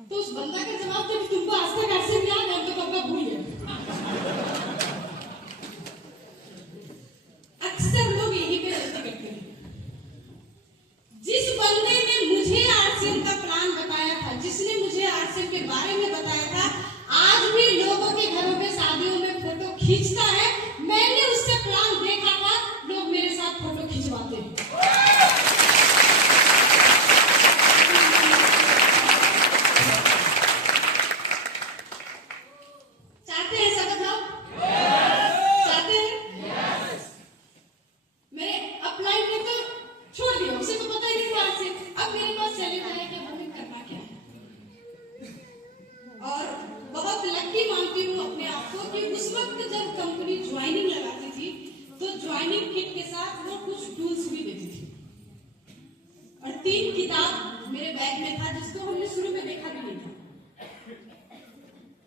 तो उस बंदा का जवाब था कि तुमको आज तक आरसीएम याद है, हम तो कब का भूल गए। अक्सर लोग यही पे गलती करते हैं। जिस बंदे ने मुझे आरसीएम का प्लान बताया था, जिसने मुझे आरसीएम के बारे में बताया था, आज भी लोगों के घरों में शादियों में फोटो खींचता है। मैंने उससे प्लान देखा था, लोग मेरे साथ फोटो खिंचवाते हैं। चाहते हैं सब बदलाव? चाहते हैं? मैंने अपलाइन में तो छोड़ दिया, उसे तो पता ही नहीं था से। अब मेरे पास चले जाए कि हमें करना क्या है। और बहुत लकी मानती हूँ अपने आप को कि उस वक्त जब कंपनी ज्वाइनिंग लगाती थी तो ज्वाइनिंग किट के साथ वो कुछ टूल्स भी देती थी, और 3 किताब मेरे बैग में था जिसको हमने शुरू में देखा भी नहीं था।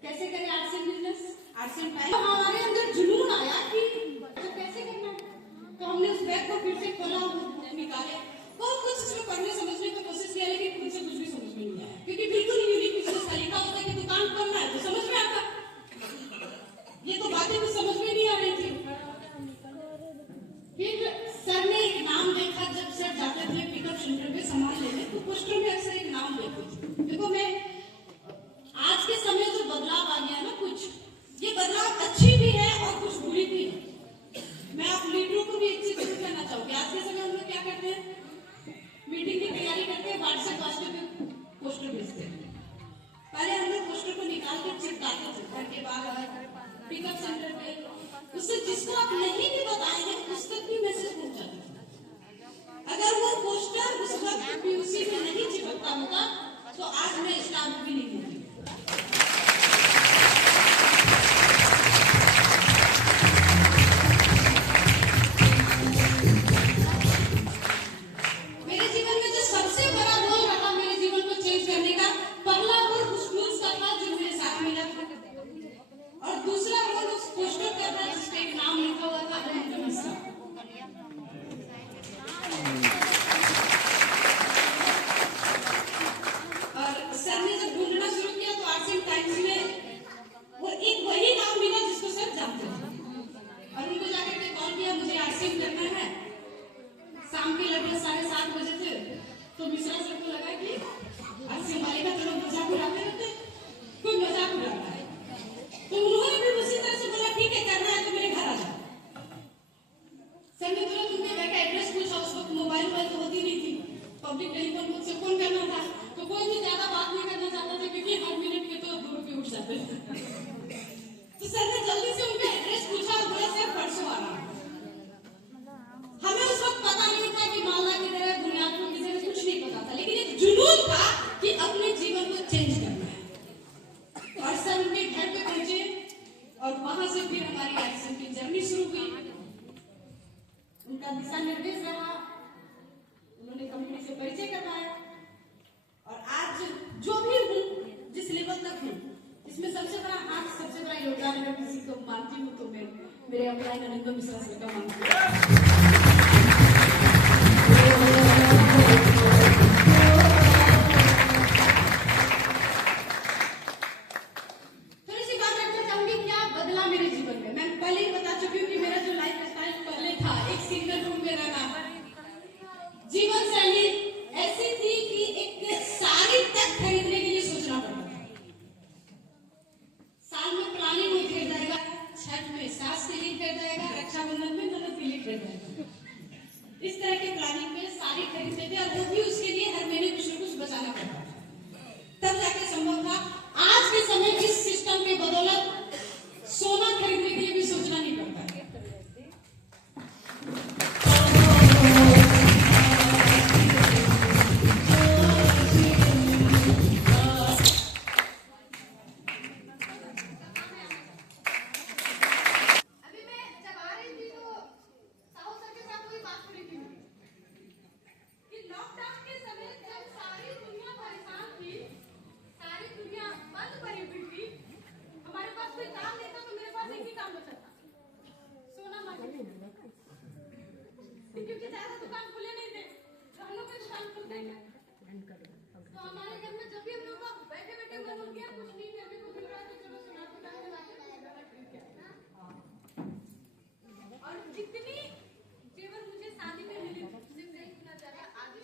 कैसे करें आरसीएम बिजनेस, आरसीएम प्लान। हमारे अंदर जुनून आया कि तो कैसे करना है, तो हमने उस बैग को फिर से खोला, निकाले, बहुत कुछ इसमें पढ़ने समझने की कोशिश किया, लेकिन मुझे कुछ भी समझ में नहीं आया, क्योंकि बिल्कुल यूनिक बिजनेस का लिखा होता है कि दुकान खोलना है तो समझ में आता, ये तो बातें कुछ समझ में नहीं आ रही थी। फिर सर ने एक नाम देखा, जब सर जाते थे पिकअप सेंटर पे सामान लेने, तो पोस्टर में अक्सर एक नाम देखती थी। देखो मैं आज के समय जो बदलाव आ गया ना, कुछ ये बदलाव अच्छी भी है और कुछ बुरी भी है। मैं आप लीडरों को भी एक चीज जरूर कहना चाहूंगी, आज के समय हम लोग क्या करते हैं, मीटिंग की तैयारी करते हैं, व्हाट्सएप पे पोस्टर भेजते हैं। पहले हम लोग पोस्टर को निकाल के चिपकाते थे घर के बाहर, पिकअप सेंटर पे, उससे जिसको आप नहीं भी बताएंगे उस तक भी मैसेज पहुंच जाता था। अगर वो पोस्टर उस वक्त पीयूसी में नहीं चिपकता होता तो आज मैं स्टाफ भी नहीं होती। मेरे जीवन में जो सबसे बड़ा रोल रहा मेरे जीवन को चेंज करने का, पहला रोल उस टूल्स का था जो मेरे साथ मिला था, और दूसरा रोल उस पोस्टर का था जिसपे एक नाम लिखा हुआ उनका दिशा निर्देश रहा, उन्होंने कंपनी से परिचय करवाया और आज जो भी हूँ, जिस लेवल तक हूँ, इसमें सबसे बड़ा हाथ, सबसे बड़ा योगदान अगर किसी को मानती हूँ तो मेरे अपलाइन अनंदम मिश्रा सर का मानती हूँ। थोड़ी सी बात रखना चाहूंगी, क्या बदला मेरे जीवन में। मैं पहले ही बता चुकी हूँ कि मेरा जो लाइफ स्टाइल पहले था, एक सिंगल रूम में रहना, जीवन शैली ऐसी थी कि एक साड़ी तक खरीदने के लिए सोचना पड़ता था। साल में प्लानिंग में खरीदा जाएगा, छठ में सास के लिए खरीदा जाएगा, रक्षाबंधन में ननद के लिए खरीदा जाएगा। इस तरह के प्लानिंग में साड़ी खरीदते थे और वो भी उसके लिए हर महीने कुछ न कुछ बचाना पड़ता था, तब जाके संभव था। आज के समय इस सिस्टम के बदौलत सोना खरीदने के लिए भी सोचना नहीं पड़ता है। क्योंकि ज्यादा दुकान खुले नहीं थे, तो हम लोग के दुकान खुलते थे। तो हमारे घर में जब भी हम लोग को बैठे बैठे मन हो गया कुछ नहीं करने को मिल रहा है तो चलो सोना दुकान में जाके खरीद के आए। और जितनी जेवर मुझे शादी में मिली उससे नहीं इतना ज्यादा आगे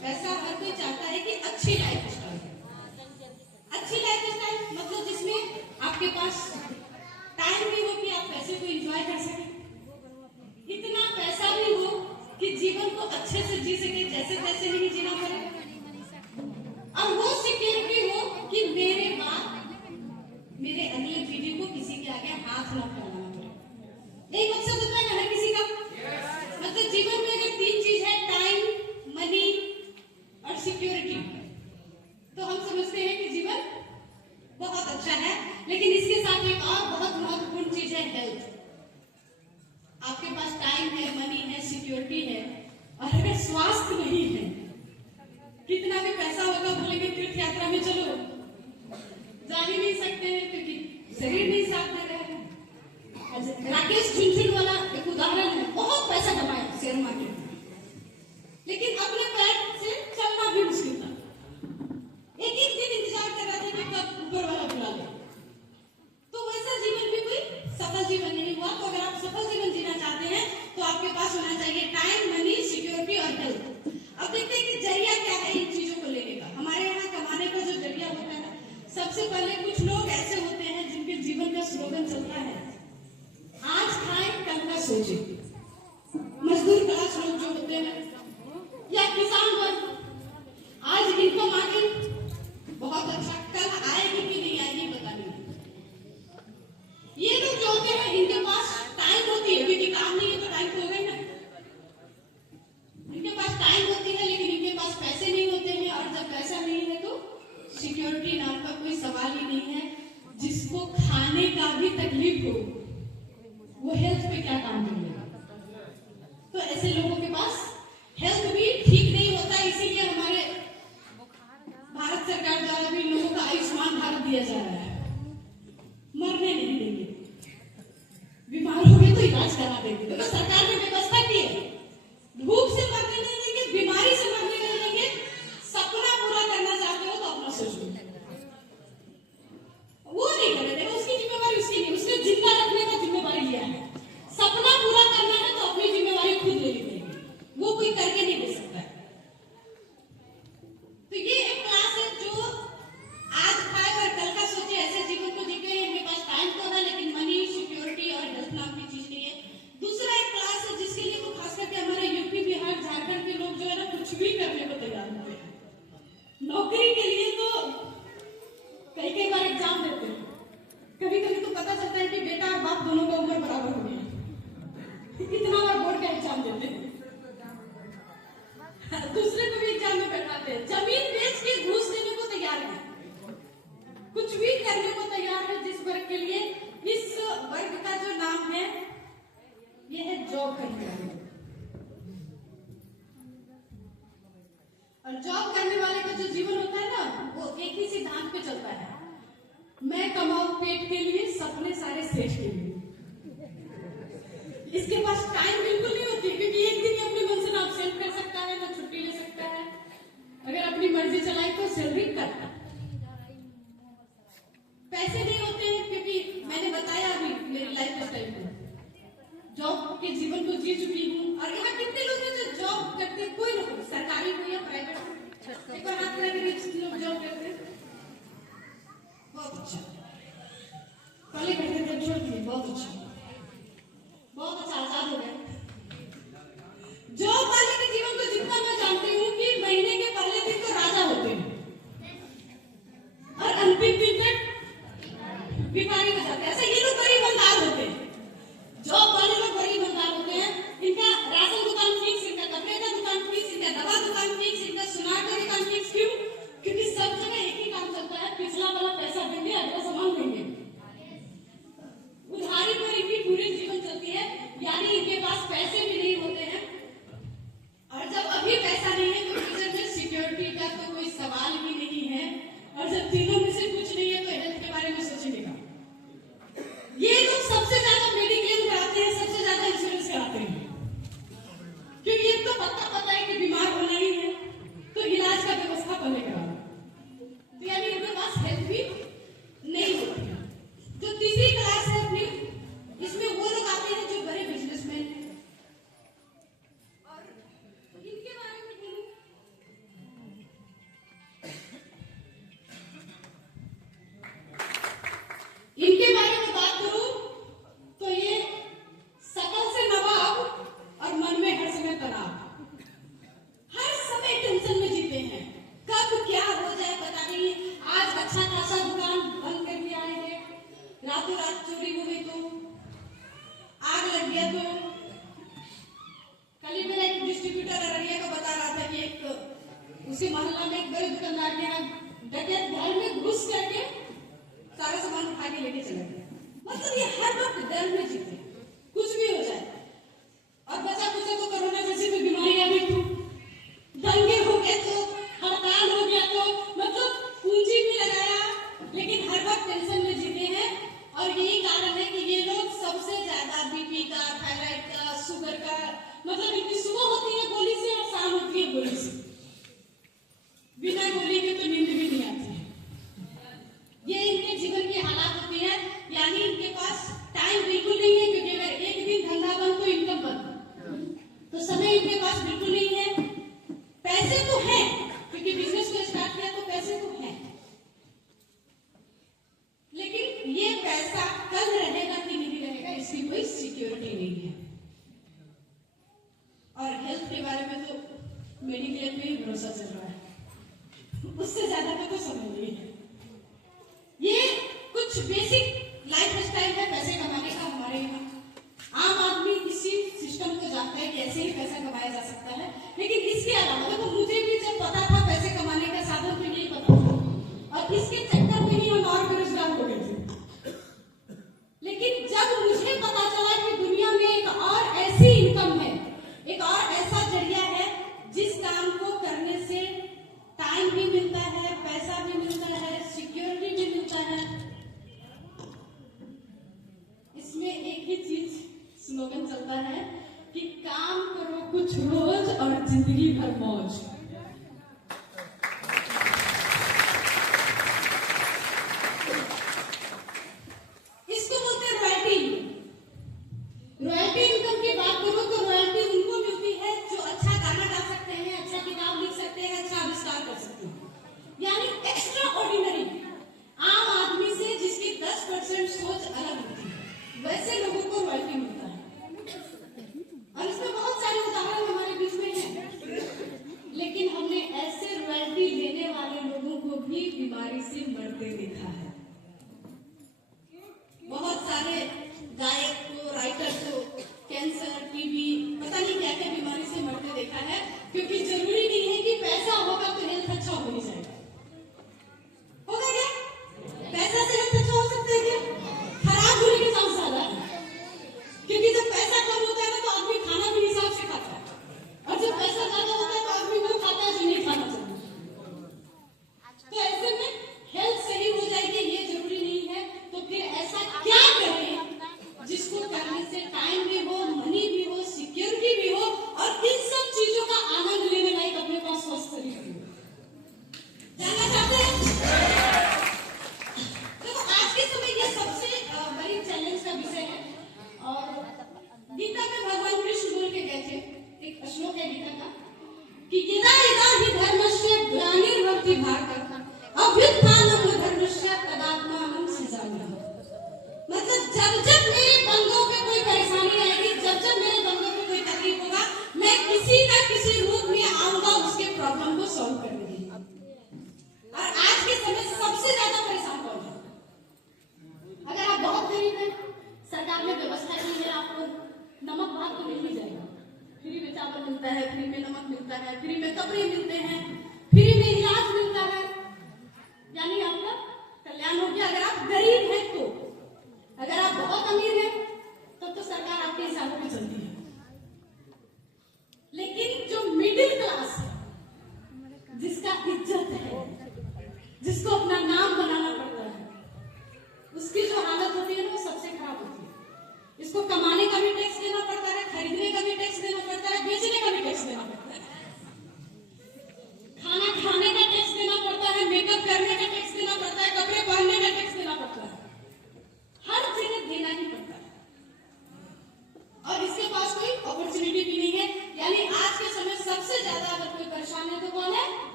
पैसा हर कोई चाहता है कि अच्छा सिक्योरिटी, तो हम समझते हैं कि जीवन बहुत अच्छा है। लेकिन इसके साथ एक और बहुत महत्वपूर्ण चीज है हेल्थ। आपके पास टाइम है, मनी है, सिक्योरिटी है, और अगर स्वास्थ्य नहीं है, कितना भी पैसा होगा, बोलेंगे तीर्थ यात्रा में चलो, जा ही नहीं सकते हैं क्योंकि शरीर नहीं साथ में रहेगा। राकेश झुनझुनवाला एक उदाहरण है, बहुत पैसा कमाया शेयर मार्केट में, लेकिन अपने पैर से चलना भी मुश्किल था। एक एक दिन इंतजार कर रहा था कि कब ऊपर वाला बुला ले। तो वैसा जीवन भी कोई सफल जीवन नहीं हुआ। तो अगर आप सफल जीवन जीना चाहते हैं तो आपके पास होना चाहिए टाइम, मनी, सिक्योरिटी और हेल्थ। अब देखते हैं कि जरिया क्या है इन चीजों को लेने का। हमारे यहाँ कमाने का जो जरिया होता है, सबसे पहले कुछ लोग ऐसे होते हैं जिनके जीवन का स्लोगन चलता है, आज खाएं कल का सोचें। मजदूर क्लास लोग जो होते हैं या किसान वर्ग, आज इनकम आ गई, बहुत अच्छा, कल आएगी कि नहीं आएगी पता नहीं। ये लोग जो होते हैं इनके पास टाइम होती है, क्योंकि काम नहीं है तो टाइम तो होगा ही ना। इनके पास टाइम होती है लेकिन इनके पास पैसे नहीं होते हैं, और जब पैसा नहीं है तो सिक्योरिटी नाम का कोई सवाल ही नहीं है। जिसको खाने का भी तकलीफ हो वो हेल्थ पे क्या काम करेगा। तो ऐसे लोगों के पास हेल्थ भी ठीक नहीं होता। इसीलिए हमारे भारत सरकार द्वारा भी लोगों का आयुष्मान भारत दिया जा रहा है। मरने नहीं देंगे, बीमार हो गए तो इलाज करा देंगे, तो सरकार ने व्यवस्था की है। भूख से मरने नहीं देंगे, बीमारी से मरने नहीं देंगे। सपना पूरा करना चाहते हो तो अपना सोचो, वो नहीं करने देगा, उसकी जिम्मेवारी उसकी नहीं, उसने जिंदा रखने का जिम्मेवारी लिया है। सपना पूरा करना है तो अपनी जिम्मेवारी खुद लेनी पड़ेगी, वो कोई करके नहीं दे सकता है। तो ये एक क्लास है जो आज खाए और कल का सोचे, ऐसे जीवन को जीते हैं। इनके पास टाइम तो है लेकिन मनी, सिक्योरिटी और हेल्थ नाम की चीज नहीं है। दूसरा एक क्लास है जिसके लिए तो खास करके हमारे यूपी, बिहार, झारखंड के लोग जो है ना कुछ भी करने को तैयार होते हैं। नौकरी के लिए तो कई बार एग्जाम देते हैं। कभी कभी तो पता चलता है कि बेटा और बाप दोनों का उम्र बराबर हो गया, इतना बार बोर्ड का एग्जाम देते हैं। दूसरे को भी एग्जाम में बैठाते हैं। जमीन बेच के घूस देने को तैयार है, कुछ भी करने को तैयार है जिस वर्ग के लिए। इस वर्ग का जो नाम है ये है जॉब करने वाले। और जॉब करने वाले का जो जीवन होता है ना, वो एक ही सिद्धांत पे चलता है, मैं कमाऊं पेट के लिए, सपने सारे सेठ के लिए। इसके पास टाइम बिल्कुल नहीं होती, क्योंकि एक दिन अपनी मन से ना एब्सेंट कर सकता है ना छुट्टी ले सकता है। अगर अपनी मर्जी चलाए तो सैलरी करता। पैसे नहीं होते हैं क्योंकि मैंने बताया अभी मेरी लाइफ स्टाइल को, जॉब के जीवन को जी चुकी हूँ। और यहाँ कितने लोग हैं जो जॉब करते हैं, कोई लोग सरकारी हो या प्राइवेट, एक बार हाथ लगा के लोग जॉब करते हैं, बहुत अच्छा। पहले बैठे थे छोड़ दिए, बहुत अच्छा, बहुत अच्छा, आजाद हो गए। जॉब वाले के जीवन को जितना मैं जानती हूँ कि महीने के पहले दिन तो राजा होते हैं और अंतिम दिन तक भिखारी हो जाते हैं। ऐसे ये लोग बड़ी ईमानदार होते हैं। जॉब वाले लोग बड़ी ईमानदार होते हैं। इनका राशन दुकान फिक्स, इनका कपड़े का दुकान फिक्स, इनका दवा दुकान फिक्स, इनका सुनार का दुकान फिक्स। क्यों? क्योंकि सब जगह एक ही काम चलता है, पिछला वाला पैसा देंगे, अगला सामान देंगे। उधारी पर इनकी पूरी जीवन चलती है, यानी इनके पास पैसे भी नहीं होते हैं। और जब अभी पैसा नहीं है तो फ्यूचर में सिक्योरिटी का तो कोई सवाल ही नहीं है। और जब तीनों में से कुछ नहीं है तो हेल्थ के बारे में सोचने का। ये लोग सबसे ज्यादा मेडिक्लेम कराते हैं, सबसे ज्यादा इंश्योरेंस कराते हैं, क्योंकि एक तो पता है कि बीमार होना ही है तो इलाज का व्यवस्था पहले करा। तो यानी इनके पास हेल्थ भी नहीं होती है। जो तीसरी क्लास है अपनी, इसमें वो लोग आते हैं जो बड़े बिजनेसमैन हैं। और इनके बारे में बोलूं, इनके बारे में बात करूं तो ये सकल से नवाब और मन में हर समय तनाव, हर समय टेंशन में जीते हैं। कब क्या हो जाए पता नहीं। आज अच्छा खासा दुकान बंद करके आए हैं, रातों रात चोरी हो गई तो, आग लग गया तो। कल ही मेरा एक डिस्ट्रीब्यूटर अररिया का बता रहा था कि एक उसी मोहल्ला में एक बड़े के दुकानदार के यहाँ डकैत घर में घुस करके सारा सामान उठा के लेके चले गए। मतलब ये हर वक्त डर में जीते, कुछ भी हो जाए। और बचा कुछ तो कोरोना जैसी कोई बीमारी आ गई तो, दंगे हो गए तो, हड़ताल हो गया तो, मतलब पूंजी भी लगाया, लेकिन हर वक्त टेंशन में जीते हैं। और यही कारण है कि ये लोग सबसे ज्यादा बीपी का, थायराइड का, शुगर का, मतलब इनकी सुबह होती है गोली से और शाम होती है गोली से। बिना गोली के तो नींद भी नहीं आती है। ये इनके जीवन की हालात होती है, यानी इनके पास टाइम बिल्कुल नहीं है, क्योंकि अगर एक दिन धंधा बंद तो इनकम बंद, तो समय इनके पास बिल्कुल नहीं है। पैसे तो है, क्योंकि बिजनेस को स्टार्ट किया तो पैसे तो है, लेकिन ये पैसा कल रहेगा कि नहीं रहेगा इसकी कोई सिक्योरिटी नहीं है। और हेल्थ के बारे में तो मेडिक्लेम पे ही भरोसा चल रहा है, उससे ज्यादा का तो समझ नहीं है। ये कुछ बेसिक लाइफ स्टाइल है पैसे कमाने का हमारे यहाँ। आम आदमी इसी सिस्टम को जानता है कि ऐसे ही पैसा कमाया जा सकता है, लेकिन इसके अलावा देखो, मुझे भी जब पता था पैसे कमाने का साधन तो यही पता था, और इसके चक्कर में ही हम और बेरोजगार हो गए थे। लेकिन जब मुझे पता चला कि दुनिया में एक और ऐसी इनकम है, एक और ऐसा जरिया है जिस काम को करने से टाइम भी मिलता है,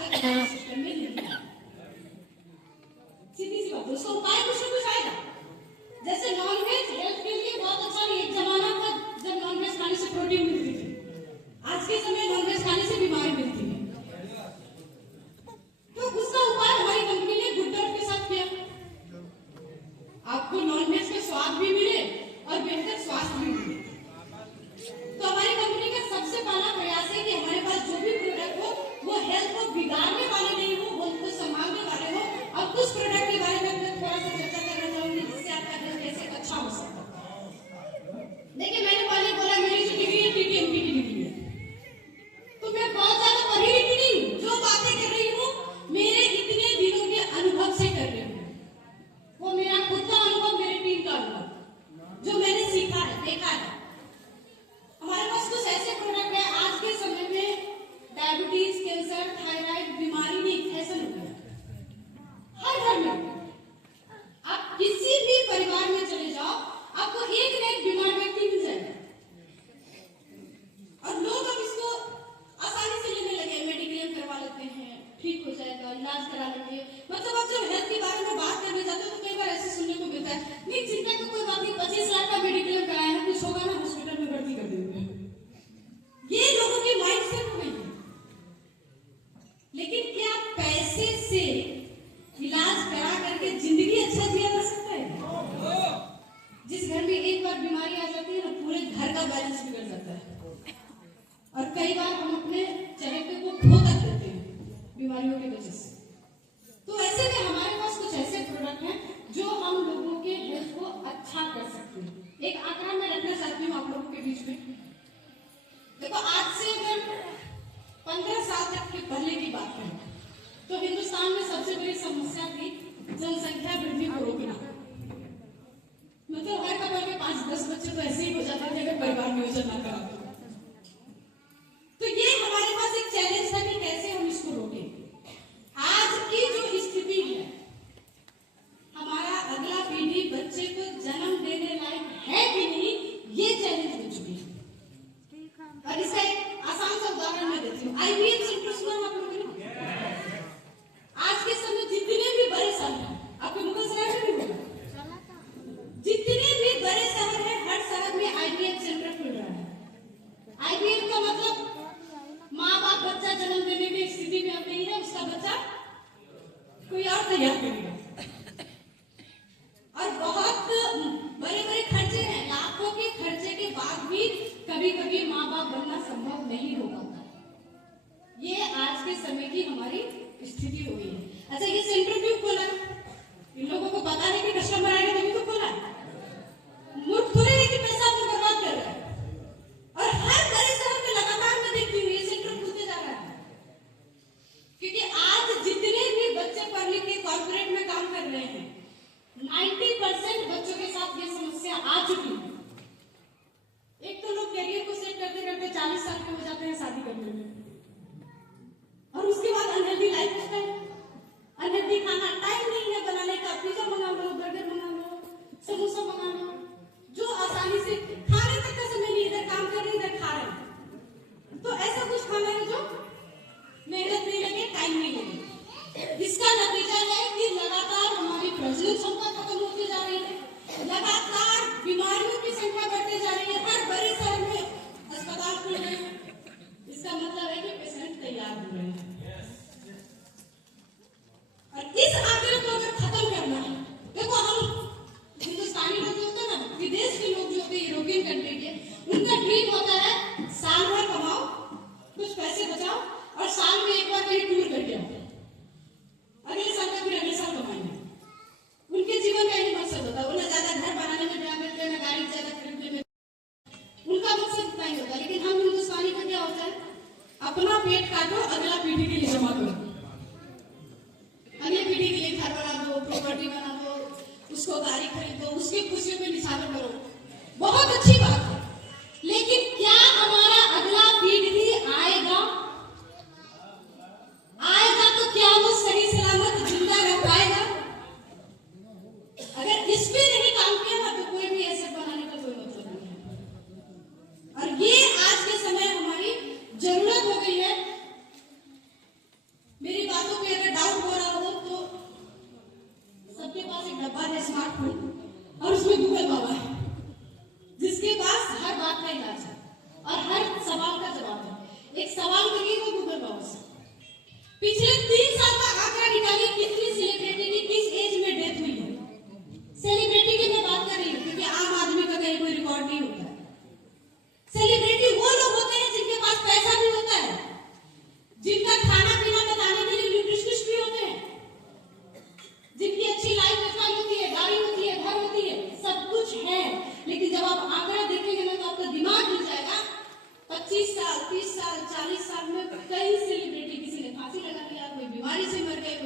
तक हमारे सिस्टम में नहीं आया। सीधी सी बात, उसका उपाय कुछ ना कुछ आएगा। जैसे नॉनवेज हेल्थ के लिए बहुत अच्छा नहीं, एक जमाना था जब नॉनवेज खाने से प्रोटीन मिलती थी, आज के समय नॉनवेज खाने से बीमारी मिलती है। तो उसका उपाय हमारी कंपनी ने गुड्डर के साथ किया, आपको नॉनवेज का स्वाद भी मिले और बेहतर स्वास्थ्य भी मिले। तो हमारी कंपनी का सबसे पहला प्रयास है कि हमारे पास जो भी प्रोडक्ट हो वो हेल्थ को बिगाड़ने वाले नहीं हो, वो उनको संभालने वाले हो। अब उस प्रोडक्ट के बारे में मैं थोड़ा सा चर्चा करना चाहूंगी जिससे आपका हेल्थ कैसे अच्छा हो सकता है। देखिए, मैंने पहले बोला मेरी जो डिग्री है टीटीएमपी की डिग्री है, तो मैं बहुत ज्यादा पढ़ी लिखी नहीं हूँ। जो बातें कर रही हूँ मेरे इतने दिनों के अनुभव से कर रही हूँ, वो मेरा खुद का अनुभव, मेरे टीम का अनुभव, जो मैंने सीखा है, देखा है। हमारे पास कुछ ऐसे प्रोडक्ट है, आज के समय में डायबिटीज, कैंसर, थायराइड बीमारी में एक फैशन हो गया हर घर में। आप किसी भी परिवार में चले जाओ, आपको एक न एक बीमार व्यक्ति मिल जाएगा, और लोग अब इसको आसानी से लेने लगे, मेडिक्लेम करवा लेते हैं, ठीक हो जाएगा, इलाज करा लेंगे। मतलब अब जब हेल्थ के बारे में बात करने जाते हो तो कई बार ऐसे सुनने को मिलता है, नहीं चिंता की कोई बात नहीं, 25 लाख का मेडिक्लेम कराया है, कुछ होगा ना, हॉस्पिटल में भर्ती कर देंगे। ये लोगों की माइंड सेट हो गई है। लेकिन क्या पैसे से इलाज करा करके जिंदगी अच्छा जिया जा सकता है? जिस घर में एक बार बीमारी आ जाती है ना, पूरे घर का बैलेंस बिगड़ जाता है, और कई बार हम अपने चरित्र को खो तक देते हैं बीमारियों की वजह से। तो ऐसे में हमारे पास कुछ ऐसे प्रोडक्ट हैं जो हम लोगों के हेल्थ को अच्छा कर सकते हैं। एक आंकड़ा मैं रखना चाहती हूँ आप लोगों के बीच में। देखो, आज से अगर 15 साल तक के पहले की बात करें तो हिंदुस्तान में सबसे बड़ी समस्या थी जनसंख्या वृद्धि को रोकना। मतलब हर कपल में 5-10 बच्चे तो ऐसे ही हो जाते थे अगर परिवार नियोजन ना करा तो ये हमारे पास एक चैलेंज था कि कैसे हम इसको रोकें। आज की जो स्थिति है, हमारा अगला पीढ़ी बच्चे को जन्म देने लायक है कि नहीं, ये चैलेंज हो चुकी है। और इसका एक आसान सा उदाहरण मैं देती हूँ। आईवीएफ सेंटर सुना आप लोगों ने? आज के समय जितने भी बड़े शहर हैं, आपके मुगलसराय में भी होगा, जितने भी बड़े शहर हैं, हर शहर में आईवीएफ सेंटर खुल रहा है। आईवीएफ का मतलब माँ बाप बच्चा जन्म देने की स्थिति में अब नहीं है, उसका बच्चा कोई और तैयार करेगा। और बहुत बड़े बड़े खर्चे हैं, लाखों के खर्चे के बाद भी कभी कभी माँ बाप बनना संभव नहीं हो पाता। ये आज के समय की हमारी स्थिति हो गई है। अच्छा, ये सेंटर क्यों खोला? इन लोगों को पता है कि कस्टमर आएगा तभी तो खोला। मूर्ख थोड़े है कि पैसा अपना बर्बाद कर रहा है। और हर बड़े शहर में लगातार मैं देखती हूँ ये सेंटर खुलते जा रहा है, क्योंकि आज जितने भी बच्चे पढ़ लिख के कॉर्पोरेट में काम कर रहे हैं, 90% बच्चों के साथ ये समस्या आ चुकी है। एक तो लोग कैरियर को सेट करते करते 40 साल के हो जाते हैं शादी करने में, और उसके बाद अनहेल्दी लाइफस्टाइल, अनहेल्दी खाना, टाइम नहीं है बनाने का, पिज्जा मंगा लो, बर्गर मंगा लो, समोसा मंगा लो, जो आसानी से खाने तक का समय नहीं, इधर काम कर रहे इधर खा रहे। तो ऐसा कुछ खाना है जो मेहनत नहीं लगे, टाइम नहीं लगे। इसका नतीजा है कि लगातार हमारी प्रजनन क्षमता खत्म होती जा रही है, लगातार बीमारियों की संख्या बढ़ती जा रही है, हर बड़े शहर में अस्पताल खुल रहे हैं। इसका मतलब है कि पेशेंट तैयार हो रहे हैं। और इस आंकड़े को अगर खत्म करना है, देखो हम हिंदुस्तानी लोग जो होते हैं ना, विदेश के लोग जो होते हैं, यूरोपियन कंट्री के, उनका ड्रीम होता है साल भर कमाओ, कुछ पैसे बचाओ और साल में एक बार कहीं टूर करके आओ, अगले साल का फिर अगले साल कमाएंगे। उनके जीवन का यही मकसद होता है। उन्हें ज्यादा घर बनाने में ध्यान देते हैं, गाड़ी ज्यादा खरीदने में, उनका मकसद इतना ही होता है। लेकिन हम हिंदुस्तानी का क्या होता है, अपना पेट काटो, अगला पीढ़ी के लिए जमा करो, अगली पीढ़ी के लिए घर बना दो, प्रॉपर्टी बना दो, उसको गाड़ी खरीदो, उसकी खुशियों में निशाना करो। बहुत अच्छी बात है, लेकिन क्या हमारा अगला पीढ़ी आएगा तो क्या वो सही सलामत जिंदा रह पाएगा? अगर इस पे नहीं काम किया ना, तो कोई भी ऐसे बनाने का कोई मतलब नहीं है। और ये आज के समय हमारी जरूरत हो गई है। मेरे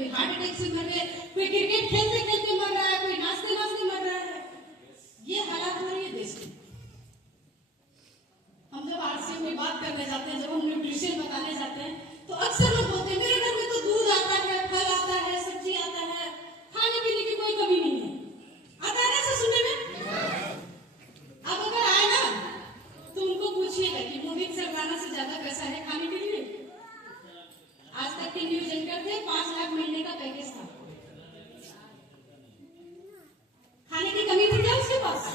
कोई हार्ट अटैक से मर रहे हैं, कोई क्रिकेट खेलते खेलते मर रहा है, कोई नाचते नाचते मर रहा है। ये हालात हो रही है देश की। हम जब आरसीएम में बात करने जाते हैं, जब हम न्यूट्रिशन बताने जाते हैं, तो अक्सर लोग बोलते हैं मेरे घर में तो दूध आता है, फल आता है, सब्जी आता है, खाने पीने की कोई कमी नहीं है। आता है ना ऐसा सुनने में? अब अगर आए ना तो उनको पूछिएगा कि मोहित सरदाना से ज्यादा पैसा है खाने के लिए? आज तक के न्यूज एंकर थे, 5 लाख महीने का पैकेज था। खाने की कमी थी क्या उसके पास?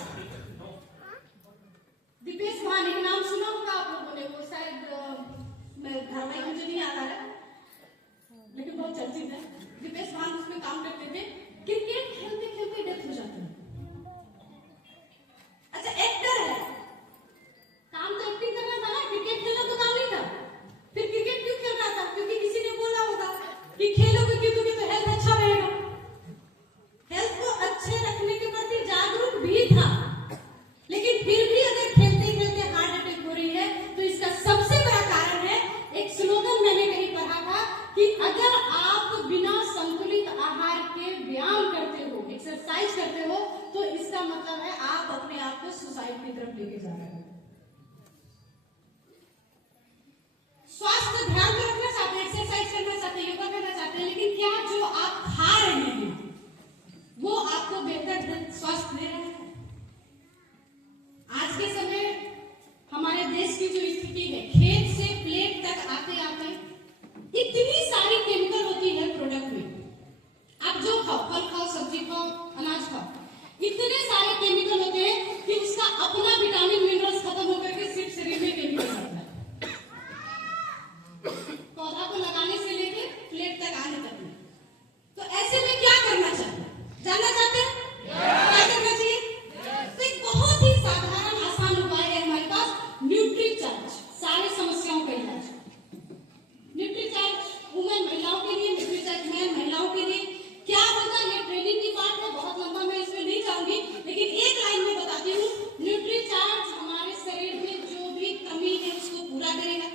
दीपेश भान, एक नाम सुना होगा आप लोगों ने, वो शायद धारावाहिक मुझे नहीं याद आ रहा लेकिन बहुत चर्चित है। दीपेश भान उसमें काम करते थे, क्रिकेट खेलते खेलते डेथ हो जाती है। अच्छा एक्टर है, काम तो एक्टिंग करना था ना, क्रिकेट खेलना तो काम नहीं था। फिर क्रिकेट क्यों खेल रहा था? क्योंकि किसी ने बोला होगा कि खेलोगे क्योंकि तो हेल्थ अच्छा रहेगा। हेल्थ को अच्छे रखने के प्रति जागरूक भी था, लेकिन फिर भी अगर खेलते खेलते हार्ट अटैक हो रही है तो इसका सबसे बड़ा कारण है, एक स्लोगन मैंने कहीं पढ़ा था कि अगर आप बिना संतुलित आहार के व्यायाम करते हो, एक्सरसाइज करते हो, तो इसका मतलब है आप अपने आप को सुसाइड की तरफ लेके जा रहे हो। स्वास्थ्य ध्यान में रखना चाहते हैं, एक्सरसाइज करना चाहते हैं, योगा करना चाहते हैं, लेकिन क्या जो आप खा रहे हैं वो आपको बेहतर स्वास्थ्य दे रहा है? आज के समय हमारे देश की जो स्थिति है, खेत से प्लेट तक आते आते इतनी सारी केमिकल होती है प्रोडक्ट में। आप जो खाओ, फल खाओ, सब्जी खाओ, अनाज खाओ, इतने सारे केमिकल होते हैं कि उसका अपना विटामिन मिनरल्स खत्म होकर के सिर्फ शरीर में केमिकल आता है। पौधा को लगाने से लेकर प्लेट तक आने तक में। तो ऐसे में क्या करना चाहिए, जानना चाहते हैं? क्या करना चाहिए? तो एक बहुत ही साधारण आसान उपाय है हमारे पास, न्यूट्रीचार्ज। सारे समस्याओं का इलाज। न्यूट्रीचार्ज वुमेन, महिलाओं के लिए, न्यूट्रीचार्ज मैन, महिलाओं के लिए। क्या होगा, ये ट्रेनिंग की बात है, बहुत लंबा मैं इसमें नहीं जाऊंगी, लेकिन एक लाइन में बताती हूँ। न्यूट्रीचार्ज हमारे शरीर में जो भी कमी है उसको पूरा करेगा।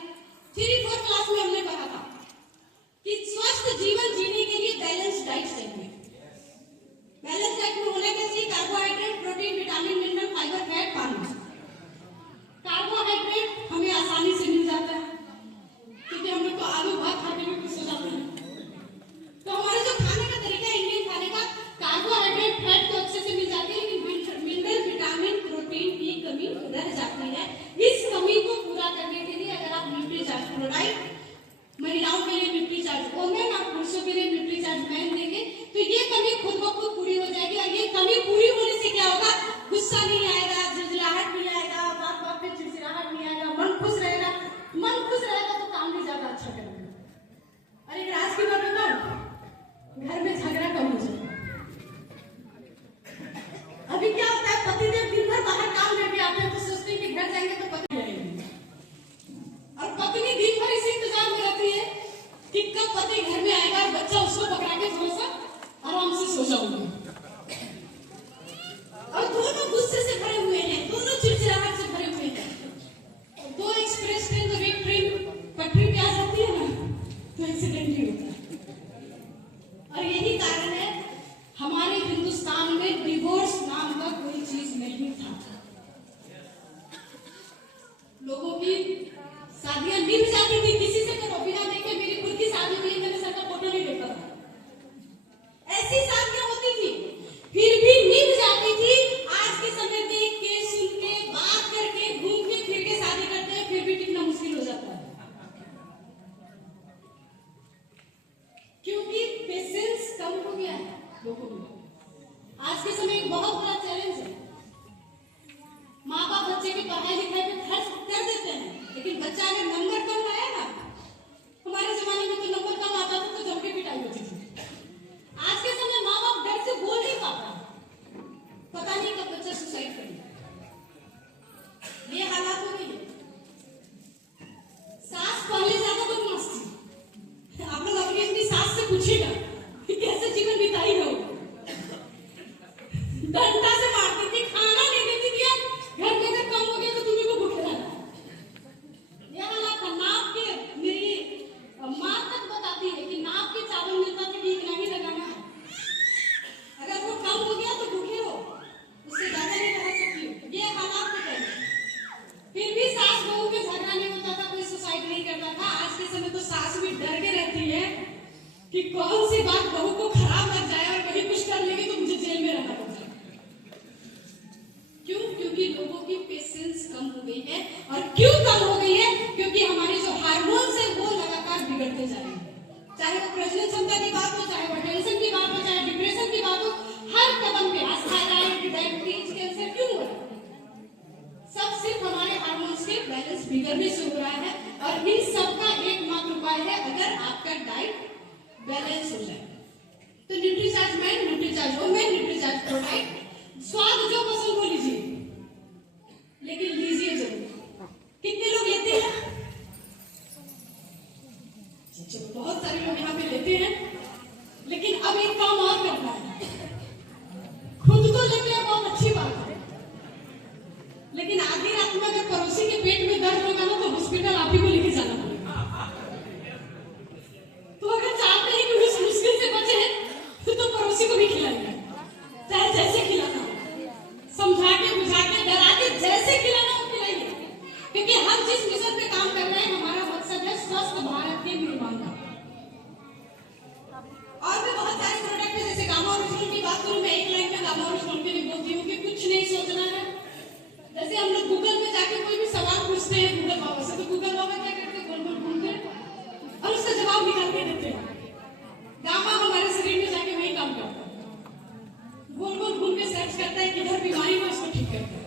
3-4 क्लास में हमने पढ़ा था कि स्वस्थ जीवन जीने के लिए बैलेंस डाइट चाहिए। बैलेंस डाइट में होना क्या चाहिए? Carbohydrate, protein, vitamin, mineral, fibre, fat, पानी। कार्बोहाइड्रेट हमें आसानी से मिल जाता है क्योंकि हम लोग तो आलू भात खाने में खुश हो जाते हैं। तो हमारे जो खाने का तरीका है, इंडियन खाने का, कार्बोहाइड्रेट, फैट तो अच्छे से मिल जाती है, लेकिन मिनरल, विटामिन, प्रोटीन की कमी रह जाती है। इस कमी को पूरा करने के लिए अगर आप न्यूट्रीचार्ज प्रोवाइड, महिलाओं के लिए न्यूट्रीचार्ज वुमेन और पुरुषों के लिए न्यूट्रीचार्ज मैन देंगे तो ये कमी खुद ब खुद पूरी हो जाएगी। और ये कमी पूरी होने से क्या होगा? गुस्सा नहीं आएगा, झुंझलाहट नहीं आएगा, बात बात पे चिड़चिड़ाहट नहीं आएगा, मन खुश रहेगा। मन खुश रहेगा तो काम भी ज्यादा अच्छा करेगा। अरे आज की बात बताओ, घर में झगड़ा कम हो जाएगा। अभी क्या होता है, पतिदेव दिन भर बाहर काम करके आते हैं तो सोचते हैं कि घर जाएंगे तो पति लगेंगे, और पत्नी दिन भर इसी इंतजार में रहती है कि कब पति घर में आएगा और बच्चा उसको पकड़ा के थोड़ा सा आराम से सो जाऊंगी। और दोनों गुस्से से भरे हुए हैं, दोनों चिड़चिड़ाहट से भरे हुए हैं। दो एक्सप्रेस ट्रेन और एक ट्रेन पटरी पे आ जाती है ना तो एक्सीडेंट ही होता है। और यही कारण है हमारे हिंदुस्तान में डिवोर्स नाम का कोई चीज नहीं था। लोगों की शादियां निभ जाती थी, किसी से करो, बिना देखे। मेरी खुद की शादी हुई, मैंने सबका फोटो नहीं देखा था। ऐसी शादियां होती थी, फिर भी निभ जाती थी। आज के समय देख के, सुन के, बात करके, घूम के फिर के शादी करते हैं, फिर भी टिकना मुश्किल हो जाता है क्योंकि पेशेंस कम हो गया है लोगों में। आज के समय एक बहुत बड़ा चैलेंज है। माँ बाप बच्चे की पढ़ाई लिखाई पे खर्च कर देते हैं, लेकिन बच्चा अगर नंबर कम लाया ना, हमारे जमाने में तो नंबर कम आता था तो जम के पिटाई होती थी। आज के समय माँ बाप डर से बोल नहीं पाता, पता नहीं कब बच्चा सुसाइड करेगा। ये हालात हो गई है। सास पहले ज्यादा बदमाश थी। आप लोग अपनी सास से पूछिएगा कि कैसे जीवन बिताई हो। डंडा से मारती थी, खाना नहीं देती थी, घर में अगर कम हो गया तो तुम्हें को भूखे रहना। यह हालात था। नाप के, मेरी माँ तक बताती है कि नाप के चावल मिलता था कि कि कौन सी बात बहू को खराब लग जाए और कहीं कुछ कर लेगी तो मुझे जेल में रहना पड़ जाए। क्यों? क्योंकि लोगों की पेशेंस कम हो गई है। और क्यों कम हो गई है? क्योंकि हमारे जो हार्मोन्स है वो लगातार बिगड़ते जा रहे हैं। चाहे वो प्रजनन क्षमता की बात हो, चाहे वो टेंशन की बात हो, चाहे डिप्रेशन की बात हो, हर कदम पे थायराइड, डायबिटीज, कैंसर क्यों हो रहा है? सब सिर्फ हमारे हार्मोन्स के बैलेंस बिगड़ने से हो रहा है। और इन सबका एकमात्र उपाय है अगर आपका डाइट बैलेंस हो जाए। तो Nutricharge man, Nutricharge women, Nutricharge protect, स्वाद जो पसंद हो लीजिए, लेकिन लीजिए जरूर। कितने लोग लेते हैं? चलो बहुत सारे लोग यहाँ पे लेते हैं, लेकिन अब एक काम और करना है। खुद तो लेते हैं, बहुत अच्छी बात है, लेकिन आधी रात में अगर पड़ोसी के पेट में दर्द होगा ना तो हॉस्पिटल आप ही को लेके जाना पड़ेगा। तो अगर चाहते हैं कि उस मुश्किल से बचे तो पड़ोसी को भी खिलाइए, चाहे जैसे खिलाना हो, समझा के, बुझा के, डरा के, जैसे खिलाना हो खिलाइए। क्योंकि हम जिस मिशन पे काम कर रहे हैं, हमारा मकसद है स्वस्थ भारत के निर्माण का। और भी बहुत सारे प्रोडक्ट है, जैसे गामा ओरिजिनल की बात करूं, मैं एक लाइन में गामा ओरिजिनल के लिए बोलती हूँ कि कुछ नहीं सोचना है। जैसे हम लोग गूगल में जाके कोई भी सवाल पूछते हैं गूगल बाबा से, तो गूगल बाबा क्या करते हैं? गोल गोल घूमते हैं और उसका जवाब निकाल के देते हैं। गामा हमारे शरीर में जाके वही काम करता है, गोल गोल घूम के सर्च करता है किधर बीमारी हो, इसको ठीक करता है।